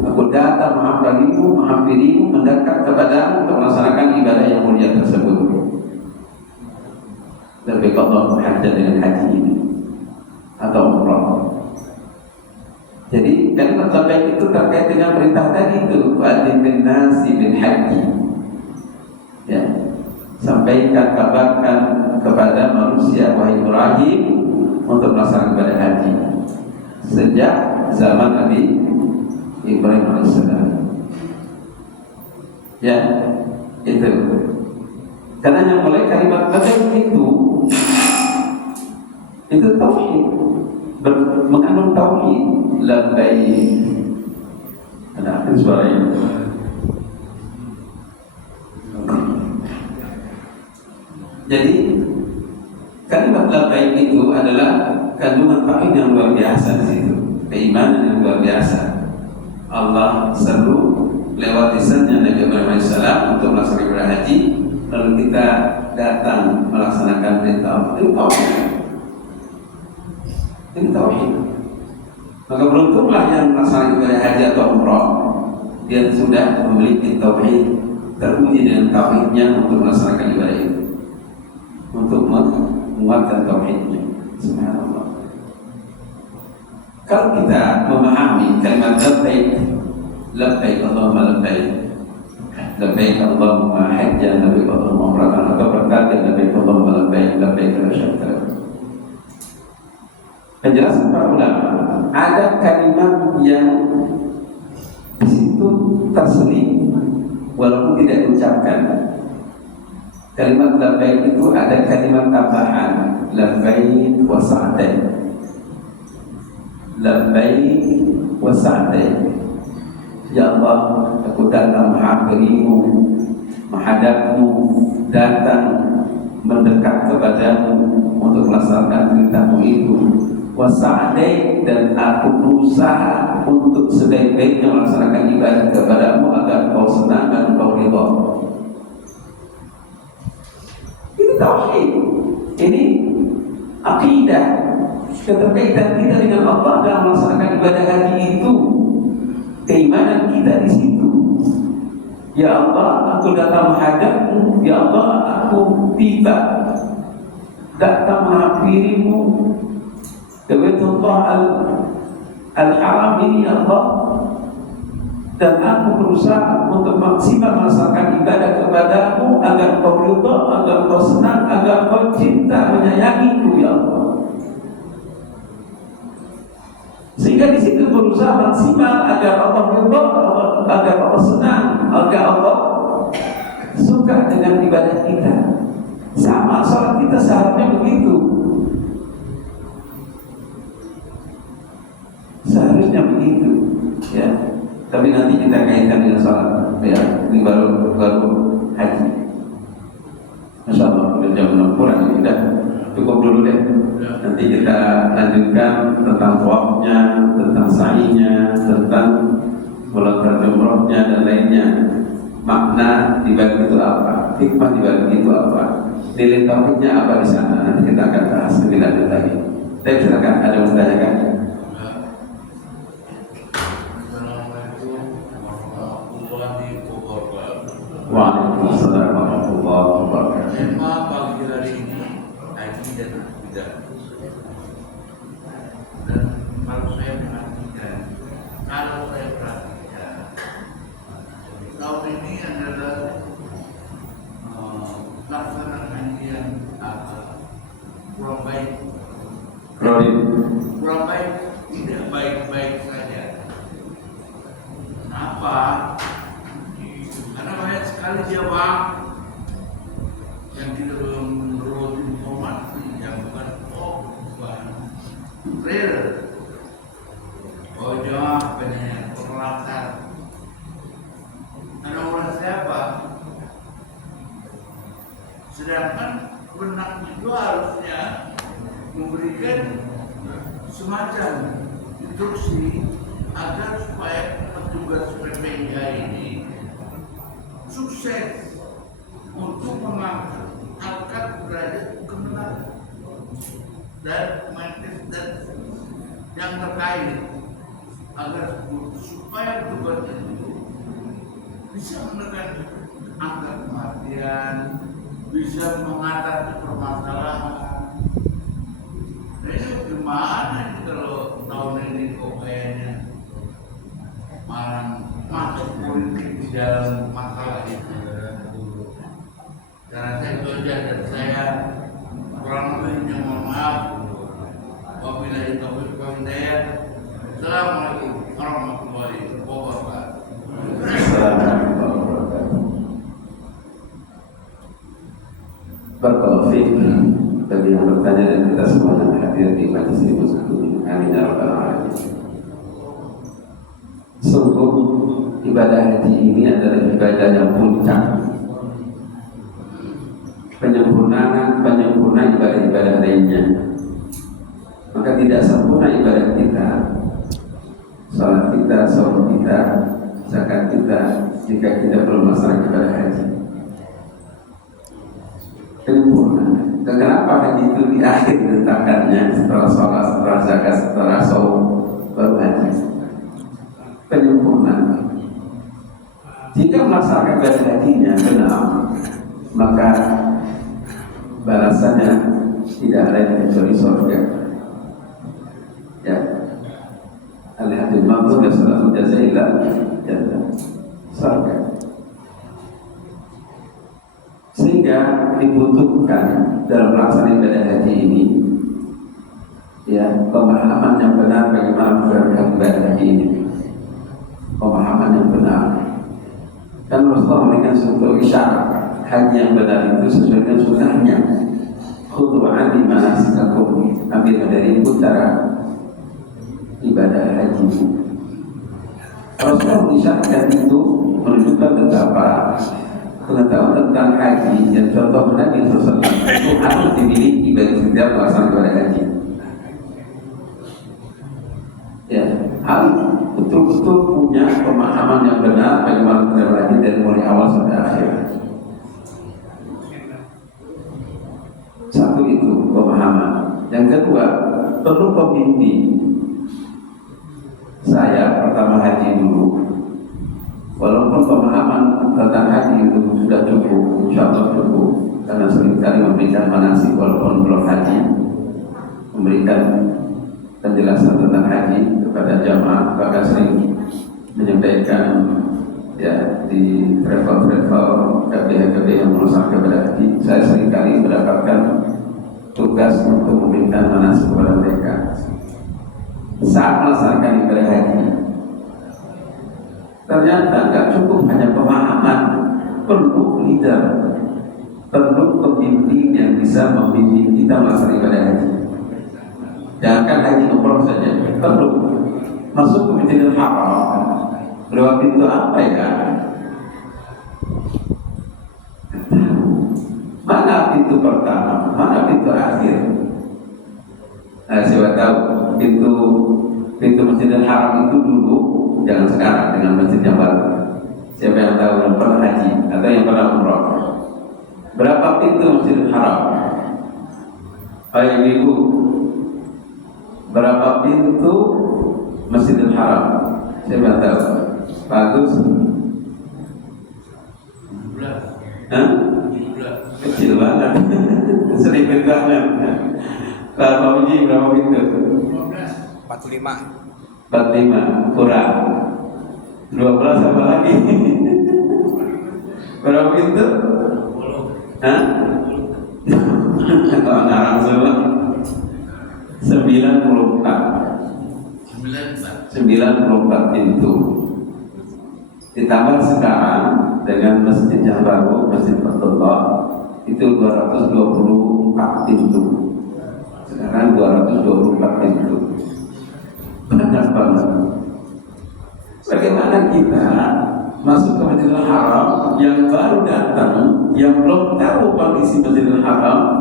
Aku datang menghampirimu, mendekat kepadamu untuk melaksanakan ibadah yang mulia tersebut. Labbaik Allahumma hajjah, dengan haji ini atau umrah. Jadi kalimat labbaik itu terkait dengan perintah tadi itu, wa'adzin bin nasi bil haji. Ya, sampaikan, kabarkan kepada manusia, wahai Ibrahim, untuk melaksanakan ibadah haji sejak zaman Nabi Ibrahim alaihissalam. Ya, itu. Karena yang mulai kalimat labbaik itu Itu tauhid, mengandung tauhid. Labbaik. Ada suaranya. Jadi kalimat labbaik itu adalah kandungan tauhid yang luar biasa di situ, keimanan yang luar biasa. Allah seru lewat lisannya Nabi Muhammad SAW untuk melaksanakan ibadah haji, lalu kita datang melaksanakan perintah Allah. Ini tauhid. Ini tauhid. Maka beruntunglah yang melaksanakan ibadah haji atau umrah, dia sudah memiliki tauhid, teruji dengan tauhidnya untuk melaksanakan ibadah itu, untuk menguatkan tauhidnya. Subhanallah. Kalau kita memahami kalimat labbaik, labbaik Allahumma labbaik, labbaik Allahumma hajjan, labbaik Allahumma umratan, atau berkata labbaik Allahumma labbaik, labbaik la syarika lak. Penjelasan para ulama, ada kalimat yang di situ terselip walaupun tidak diucapkan. Kalimat labbaik itu ada kalimat tambahan, labbaik wa sa'daik, labbaik wa sa'daik. Ya Allah, aku datang menghampirimu, menghadapmu, datang mendekat kepadamu untuk melaksanakan perintahmu itu. Wa sa'daik, dan aku berusaha untuk sebaik-baiknya melaksanakan ibadah kepadamu agar kau senang dan kau ridha. Ini tauhid, ini akidah, keterkaitan kita dengan Allah dalam melaksanakan ibadah haji itu, keimanan kita di situ. Ya Allah, aku datang menghadapmu. Ya Allah, aku tiba datang menghampirimu ke Baitullah al-Haram ini, ya Allah, dan aku berusaha untuk maksimal melaksanakan ibadah kepadamu agar kau ridha, agar kau senang, agar kau cinta menyayangiku, ya Allah. Sehingga di situ berusaha maksimal agar Allah ridha, agar Allah senang, agar Allah suka dengan ibadah kita. Sama salat kita seharusnya begitu. Seharusnya begitu, ya. Tapi nanti kita kaitkan dengan salat, ya. Ini baru haji. Masya Allah, udah jam 6 kurang ini, udah cukup dulu deh. Nanti kita lanjutkan tentang tawafnya, tentang sa'inya, tentang melontar jumrohnya dan lainnya. Makna di balik itu apa? Hikmah di balik itu apa? Nilai tauhidnya apa di sana? Nanti kita akan bahas lebih lanjut lagi. Tapi silakan, ada yang bertanyakan? Waalaikumsalam warahmatullahi wabarakatuh. Tema pagi hari ini haji dan akidah. Dan kalau saya perhatikan, tahun ini adalah pelaksanaan haji yang kurang baik. Kurang baik, tidak baik-baik saja. Kenapa? Karena banyak sekali jamaah yang tidak menurut informasi yang bukan real. Oh, jamaah banyak peralatan. Karena orang siapa? Sedangkan benak itu harusnya memberikan semacam instruksi agar supaya petugas PPIH ini sukses untuk mengangkat derajat kebenaran dan dan yang terkait agar supaya petugas itu bisa menekan angka kematian, bisa mengatasi permasalahan. Nah, ini gimana ini kalau tahun ini kok kayaknya masuk politik di dalam masalah itu. Karena saya itu aja, dan saya kurang lebihnya mohon maaf. Wabillahi taufiq wal hidayah. Assalamualaikum warahmatullahi wabarakatuh. Barakallahu fiik. Bagi yang kepadanya dan kita semua yang hadir di majelis ini. Amin ya rabbal alamin. Sungguh ibadah haji ini adalah ibadah yang puncak, penyempurna ibadah-ibadah lainnya. Maka tidak sempurna ibadah kita, salat kita, saum kita, zakat kita, jika kita belum melaksanakan ibadah haji. Penyempurna. Kenapa haji itu di akhir diletakkannya, setelah salat, setelah zakat, setelah saum, baru haji? Penyempurna. Jika melaksanakan ibadah hajinya benar, maka balasannya tidak lain kecuali surga. Ya, al-hajjul mabrur selalu jazailah jannah, surga. Sehingga dibutuhkan dalam pelaksanaan ibadah haji ini, ya, pemahaman yang benar bagaimana menjalankan ibadah haji ini, pemahaman yang benar. Dan Rasulullah memberikan suatu isyarat haji yang benar itu sesuai dengan sunnahnya. Khudhu anni manasikakum, ambil dari cara ibadah haji. Rasulullah mengisyaratkan itu menunjukkan betapa pengetahuan tentang haji dan contoh Nabi SAW itu harus dimiliki bagi setiap pelaksanaan ibadah haji. Ya, harus betul-betul punya pemahaman yang benar bagaimana ibadah haji dari mulai awal sampai akhir. Satu itu pemahaman. Yang kedua, perlu pembimbing. Saya pertama haji dulu, walaupun pemahaman tentang haji itu sudah cukup, insya Allah cukup, karena seringkali memberikan manasik walaupun belum haji, memberikan penjelasan tentang haji kepada jamaah, bahkan sering menyampaikan ya di travel KBH yang melaksanakan ibadah haji. Saya seringkali mendapatkan tugas untuk memberikan manasik kepada mereka. Saat melaksanakan ibadah haji, ternyata tidak cukup hanya pemahaman, perlu leader, perlu pembimbing yang bisa membimbing kita melaksanakan ibadah haji. Jangan haji umroh saja, perlu masuk ke Masjidil Haram lewat pintu apa ya? Mana pintu pertama, mana pintu akhir? Nah, siapa tahu pintu Masjidil Haram itu dulu, jangan sekarang dengan masjid yang baru. Siapa yang tahu yang pernah haji atau yang pernah umroh? Berapa pintu Masjidil Haram? Ayo ibu, berapa pintu Masjidil Haram? Siapa yang tahu? Bagus. Hah? Kecil banget. Sedikit banget. Berapa biji, berapa pintu? 45 kurang 12 apa lagi? Berapa pintu? Hah? Kalau ngarang semua 94 pintu. Ditambah sekarang dengan masjid yang baru, Masjid Fatullah, itu 224 pintu. Sekarang 224 pintu. Banyak banget. Bagaimana kita masuk ke Masjidil Haram yang baru datang, yang belum tahu kondisi Masjidil Haram?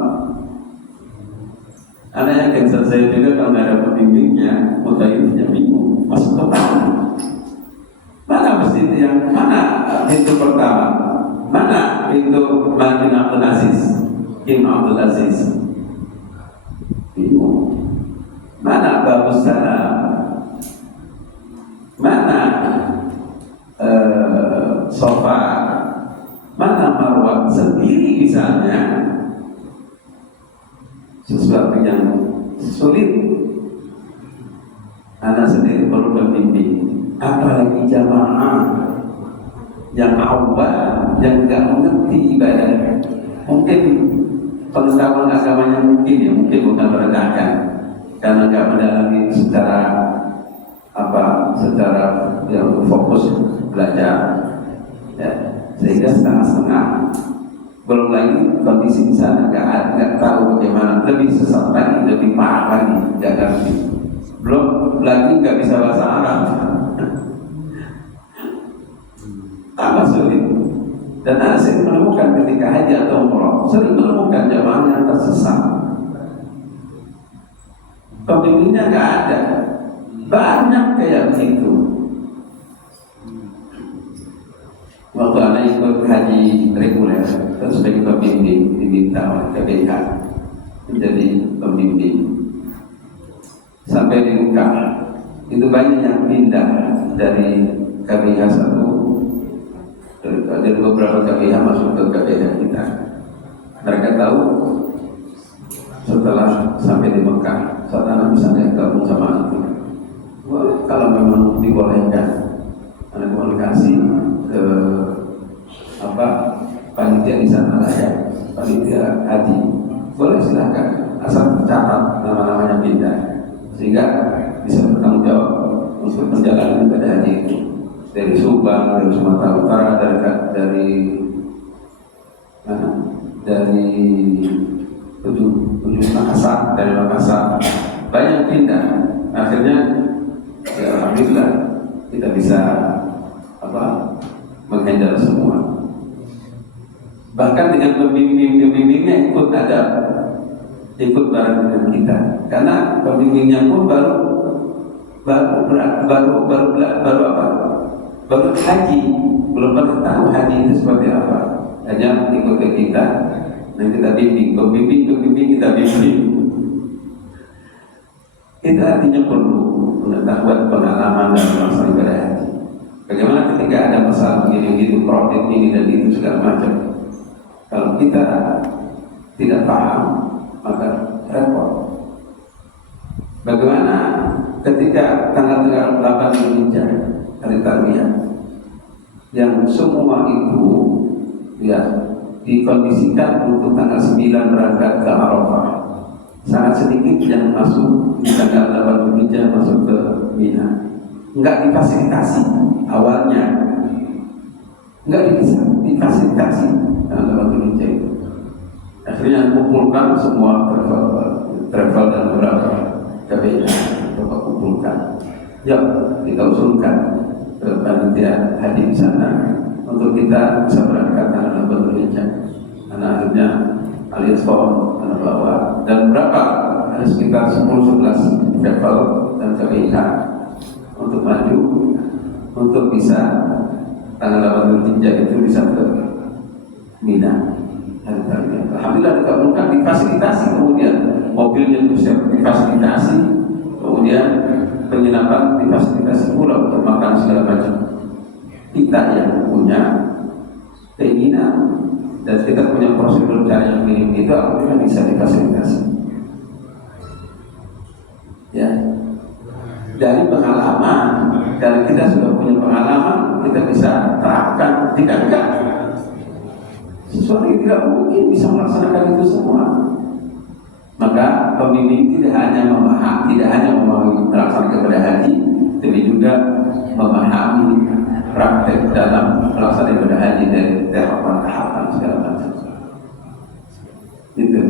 Anak yang saya juga kalau nggak ada pembimbingnya, mutayifnya bingung. Masuk ke mana? Mana masjid yang mana pintu pertama? Mana pintu Malik bin Abdul Aziz, King Abdul Aziz? Bingung. Mana Babus Salam? Mana sofa? Mana Marwah? Sendiri misalnya, sesuatu yang sulit. Anak sendiri perlu berbimbing, apalagi jamaah yang awal, yang tidak mengerti ibadah. Mungkin pengetahuan agamanya mungkin bukan merendahkan, karena nggak mendalami secara yang fokus belajar, ya, sehingga setengah-setengah. Belum lagi kondisi di sana nggak tahu bagaimana, lebih sesat lagi, lebih parah lagi, jangan. Belum lagi nggak bisa bahasa Arab, tambah sulit. Dan saya sering menemukan ketika haji atau umroh, sering menemukan jamaah yang tersesat. Pembimbingnya nggak ada, banyak kayak begitu. Waktu anak ikut haji reguler, terus sebagai pembimbing diminta oleh KBH menjadi pembimbing sampai di Mekah. Itu banyak yang pindah dari KBH satu, dari beberapa KBH masuk ke KBH kita. Mereka tahu setelah sampai di Mekah, saat anak misalnya gabung sama itu, kalau memang dibolehkan, anak komunikasi ke panitia di sana lah ya, panitia haji, boleh silakan, asal tercatat nama-namanya pindah, sehingga bisa bertanggung jawab untuk perjalanan ibadah haji itu dari Subang, dari Sumatera Utara, dari ujung Makassar, dari Makassar banyak pindah. Akhirnya ya alhamdulillah kita bisa menghandle semua. Bahkan dengan pembimbingnya ikut bareng dengan kita, karena pembimbingnya pun baru haji, belum pernah tahu haji itu seperti apa, hanya ikut ke kita dan kita bimbing, pembimbing kita bimbing. Itu artinya perlu pengetahuan, pengalaman dan masalah ibadah haji. Bagaimana ketika ada masalah begini-gitu, problem ini dan itu segala macam. Kalau kita tidak paham, maka repot. Bagaimana ketika tanggal 8 Zulhijjah, hari Tarwiyah, yang semua itu ya dikondisikan untuk tanggal 9 berangkat ke Arafah. Sangat sedikit yang masuk di tanggal 8 Zulhijjah masuk ke Mina. Enggak difasilitasi awalnya, enggak difasilitasi tanggal 8 Zulhijjah itu. Akhirnya kumpulkan semua travel dan beberapa KBH, coba kumpulkan. Ya, kita usulkan ke panitia haji di sana untuk kita bisa berangkat tanggal 8 Zulhijjah. Karena akhirnya alias pohon anak bawa dan berapa, ada sekitar 10-11 travel dan KBH untuk maju untuk bisa tanggal 8 Zulhijjah itu bisa ke Mina. Alhamdulillah dikabulkan, difasilitasi, kemudian mobilnya itu difasilitasi, kemudian penginapan difasilitasi pula untuk makan segala macam. Kita yang punya keinginan dan kita punya prosedur cara yang minim itu, alhamdulillah bisa difasilitasi. Ya, dari pengalaman, karena kita sudah punya pengalaman, kita bisa terapkan. Jika enggak, sesuatu yang tidak mungkin bisa melaksanakan itu semua. Maka pembimbing tidak hanya memahami melaksanakan ibadah haji, tapi juga memahami praktek dalam melaksanakan ibadah haji dari tahapan segala macam. Itu.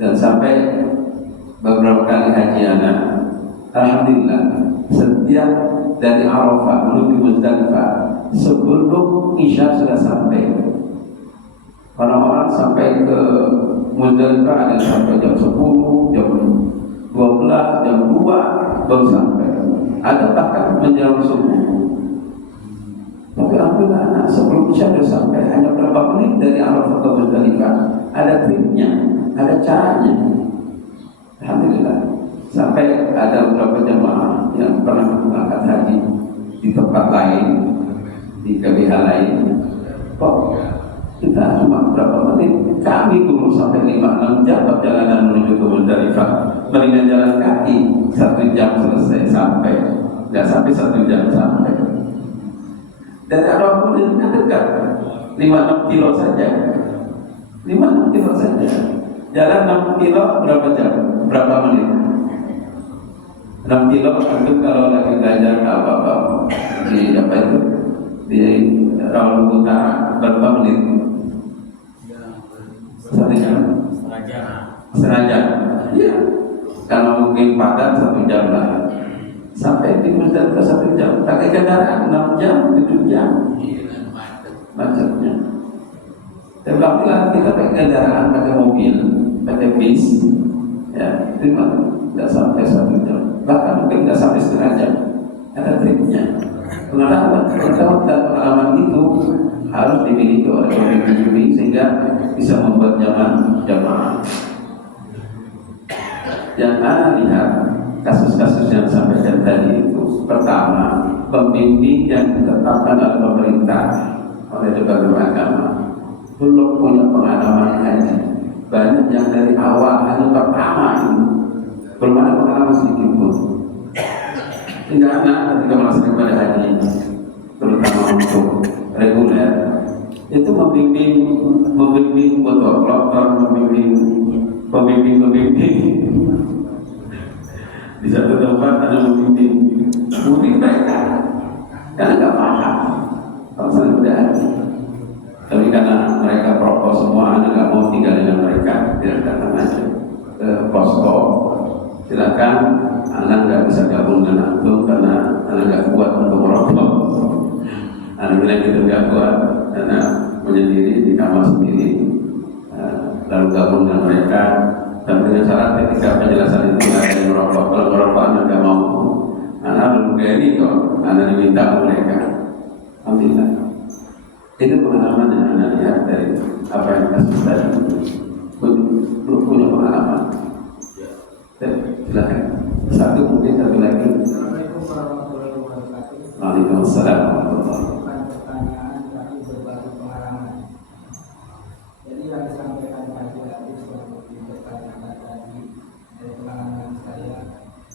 Dan sampai beberapa kali haji anak, alhamdulillah setiap dari Arafah menuju Muzdalifah sebelum Isya sudah sampai. Orang-orang sampai ke Muzdalifah ada sampai jam 10, jam 12, jam 2 baru sampai. Ada bahkan menjelang subuh. Tapi alhamdulillah anak sebelum Isya sudah sampai, hanya berapa menit dari Arafah ke Muzdalifah. Ada triknya, ada caranya. Alhamdulillah. Sampai ada beberapa jemaah yang pernah mengangkat haji di tempat lain, di KBH lain. Kok kita cuma berapa menit? Kami dulu sampai 5-6 jam perjalanan menuju ke Muzdalifah, mendingan jalan kaki 1 jam selesai sampai, nggak sampai 1 jam sampai. Dari Arafah itu dekat, 5-6 kilo saja, 5-6 kilo saja. Jalan 6 kilo berapa jam? Berapa menit? 6 kilo itu kalau lagi belajar apa-apa di apa itu di Rawal Utara berapa menit? setengah jam. Iya. Kalau mungkin padat 1 jam lah. Sampai di Muzdalifah 1 jam. Pakai kendaraan 6 jam, 7 jam. Macetnya. Tapi apabila kita pakai kendaraan, pakai mobil, pakai bis, ya, itu tidak sampai 1 jam. Bahkan mungkin tidak sampai setengah jam. Ada triknya. Pengalaman dan pengalaman itu harus dimiliki oleh pemimpin sehingga bisa membuat jamaah. Yang Anda lihat kasus-kasus yang sampaikan tadi itu, pertama, pembimbing yang ditetapkan oleh pemerintah, oleh lembaga agama, belum punya pengalaman haji. Banyak yang dari awal hanya pertama ini belum ada pengalaman sedikit pun. Sehingga anak ketika melaksanakan ibadah haji, terutama untuk reguler, itu membimbing betul, membimbing pembimbing di satu tempat ada membimbing mereka karena nggak paham pelaksanaan ibadah haji. Tapi karena mereka propos semua, anak nggak mau tinggal dengan mereka, tidak datang aja ke posko. Silakan, anak nggak bisa gabung dengan antum karena anak nggak kuat untuk merokok. Anak bilang gitu nggak kuat karena menyendiri di kamar sendiri, lalu gabung dengan mereka. Dan dengan syarat ketika penjelasan itu nggak ada yang merokok. Kalau merokok anak nggak mau, anak belum ini kok, anak diminta oleh mereka. Alhamdulillah. Itu pengalaman yang anda lihat dari apa yang kasus tadi. Belum punya pengalaman. Silakan. Satu mungkin satu lagi. Assalamualaikum warahmatullahi wabarakatuh. Waalaikumsalam warahmatullahi wabarakatuh. Bukan pertanyaan tapi berbagi pengalaman. Jadi yang disampaikan Haji Hafiz waktu dipertanyakan tadi dari pengalaman saya,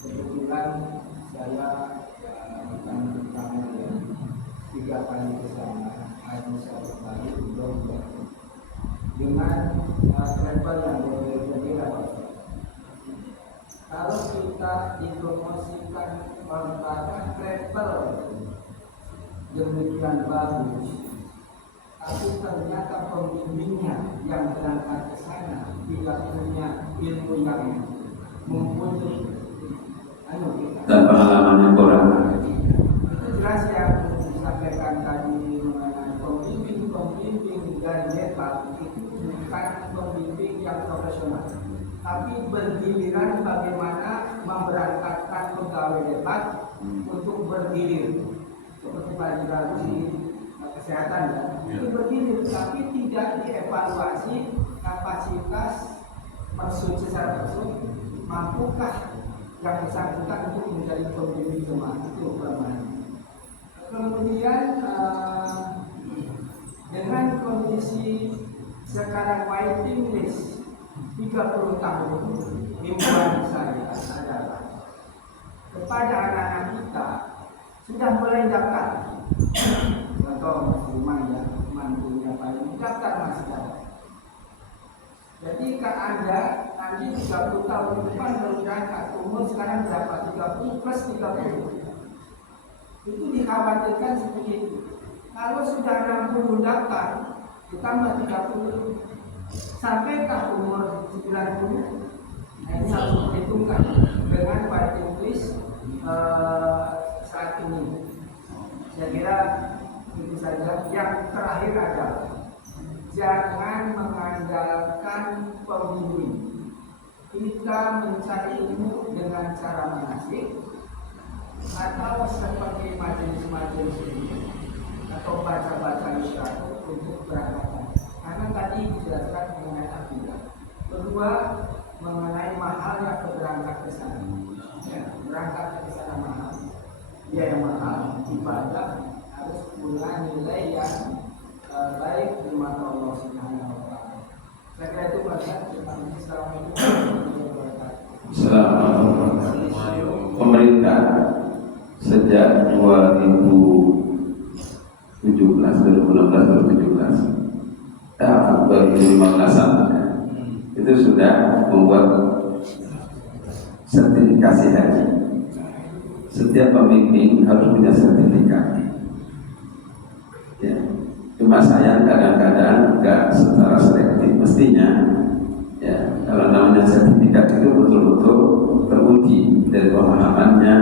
kebetulan saya bukan pertama ya 3 kali ke sana, Haji 1 kali belum dengan travel yang berbeda-beda. Kalau kita dipromosikan pertama travel demikian bagus, tapi ternyata pembimbingnya yang berangkat ke sana tidak punya ilmu yang mumpuni, Dan pengalaman yang kurang. itu jelas yang disampaikan tadi mengenai pembimbing dan hebat itu bukan pembimbing yang profesional. Tapi bergiliran bagaimana memberangkatkan pegawai hebat untuk bergilir seperti Pak Jidaru di kesehatan ya. Itu bergilir tapi tidak dievaluasi kapasitas secara person mampukah yang bersangkutan untuk menjadi pembimbing jemaah itu pertama. Kemudian dengan kondisi sekarang waiting list 30 tahun, himbauan saya adalah kepada anak-anak kita sudah mulai daftar atau musliman ya, mantunya paling daftar masih ada. Jadi kan Anda nanti 30 tahun depan baru berangkat, umur sekarang berapa? 30 plus 30. Itu dikhawatirkan seperti itu. Kalau sudah 60 daftar, ditambah 30 sampaikah umur 90? Nah, ini harus diperhitungkan dengan waiting list saat ini. Saya kira itu saja. Yang terakhir adalah jangan mengandalkan pembimbing. Kita mencari ilmu dengan cara menasik atau seperti majelis-majelis ini atau baca-baca literatur untuk berangkat. Karena tadi dijelaskan mengenai akidah. Kedua, mengenai mahalnya berangkat ke sana. Ya, berangkat ke sana mahal. Biaya mahal, ibadah harus punya nilai yang baik di mata Allah Subhanahu wa taala. Saya kira itu banyak. Assalamualaikum warahmatullahi wabarakatuh. Assalamualaikum. Pemerintah sejak 2016, 2015 itu sudah membuat sertifikasi haji. Setiap pemimpin harus punya sertifikat. Ya. Cuma saya kadang-kadang nggak secara selektif, mestinya ya Kalau namanya sertifikat itu betul-betul teruji dari pengalamannya.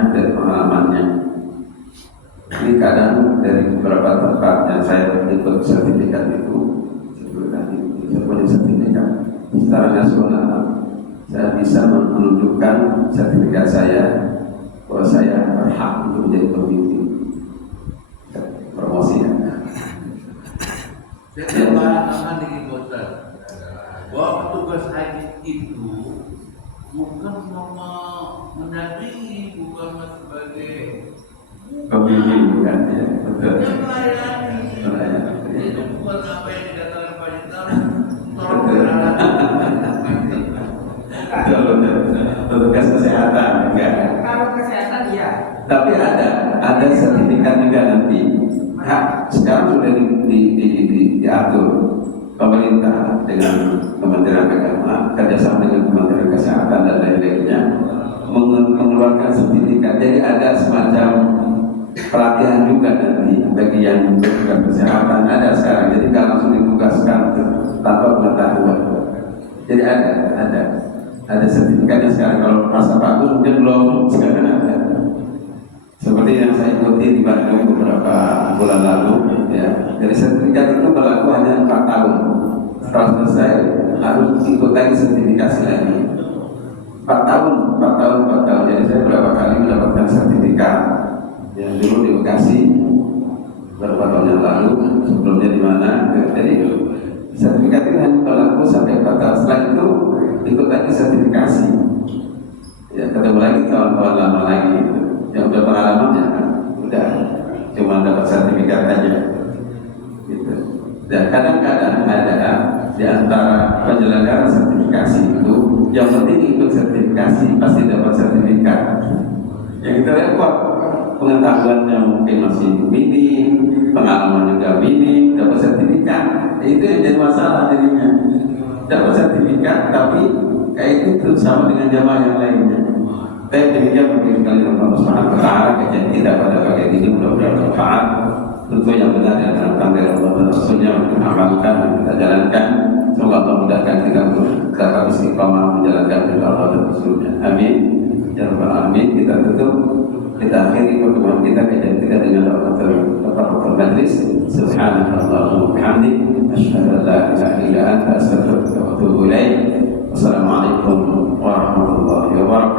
Ini kadang dari beberapa tempat yang saya ikut sertifikat itu, saya punya sertifikat secara nasional, saya bisa menunjukkan sertifikat saya bahwa saya berhak untuk menjadi pemimpin. Promosi ya. Saya tambahkan di Ustaz, bahwa petugas haji itu bukan mendampingi, bukan sebagai Pemimpin bukan ya, betul. dia melayani. Itu bukan apa yang dikatakan Pak Jenderal, tolong Petugas kesehatan enggak. Kalau kesehatan ya. Tapi ada sertifikat juga nanti. Sekarang sudah diatur pemerintah dengan Kementerian Agama kerjasama dengan Kementerian Kesehatan dan lain-lainnya mengeluarkan sertifikat. Jadi ada semacam pelatihan juga nanti bagi yang bertugas kesehatan ada sekarang. Jadi nggak langsung ditugaskan tanpa pengetahuan. Jadi ada sertifikatnya sekarang. Kalau masa bagus mungkin belum, sekarang ada. Seperti yang saya ikuti di Bandung beberapa bulan lalu, ya. Jadi sertifikat itu berlaku hanya 4 tahun. Setelah selesai harus ikut lagi sertifikasi lagi. 4 tahun. Jadi saya berapa kali mendapatkan sertifikat. Yang dulu di Bekasi beberapa tahun yang lalu, sebelumnya di mana. Jadi sertifikat itu hanya berlaku sampai 4 tahun. Setelah itu ikut lagi sertifikasi. Ya, ketemu lagi kawan-kawan lama lagi. Yang udah pengalamannya udah cuma dapat sertifikat aja gitu. Dan kadang-kadang ada di antara penyelenggara sertifikasi itu yang penting ikut sertifikasi pasti dapat sertifikat. Yang kita repot pengetahuannya mungkin masih minim, pengalaman juga minim, dapat sertifikat. Itu yang jadi masalah jadinya. Dapat sertifikat tapi kayak itu sama dengan jamaah yang lainnya. Tapi demikian mungkin sekali Allah Subhanahu wa Ta'ala kajian kita pada pagi ini mudah-mudahan bermanfaat. Tentu yang benar yang datang dari Allah dan Rasulnya untuk amalkan dan kita jalankan. Semoga Allah mudahkan kita untuk tetap istiqamah menjalankan perintah Allah dan Rasulnya. Amin. Ya Rabbal Alamin. Kita tutup, kita akhiri pertemuan kita kajian kita dengan Tafakkur Majlis. Subhanallah wa bihamdik, asyhadu an la ilaha illa anta, astaghfiruka wa atubu ilaik. Wassalamualaikum warahmatullahi wabarakatuh.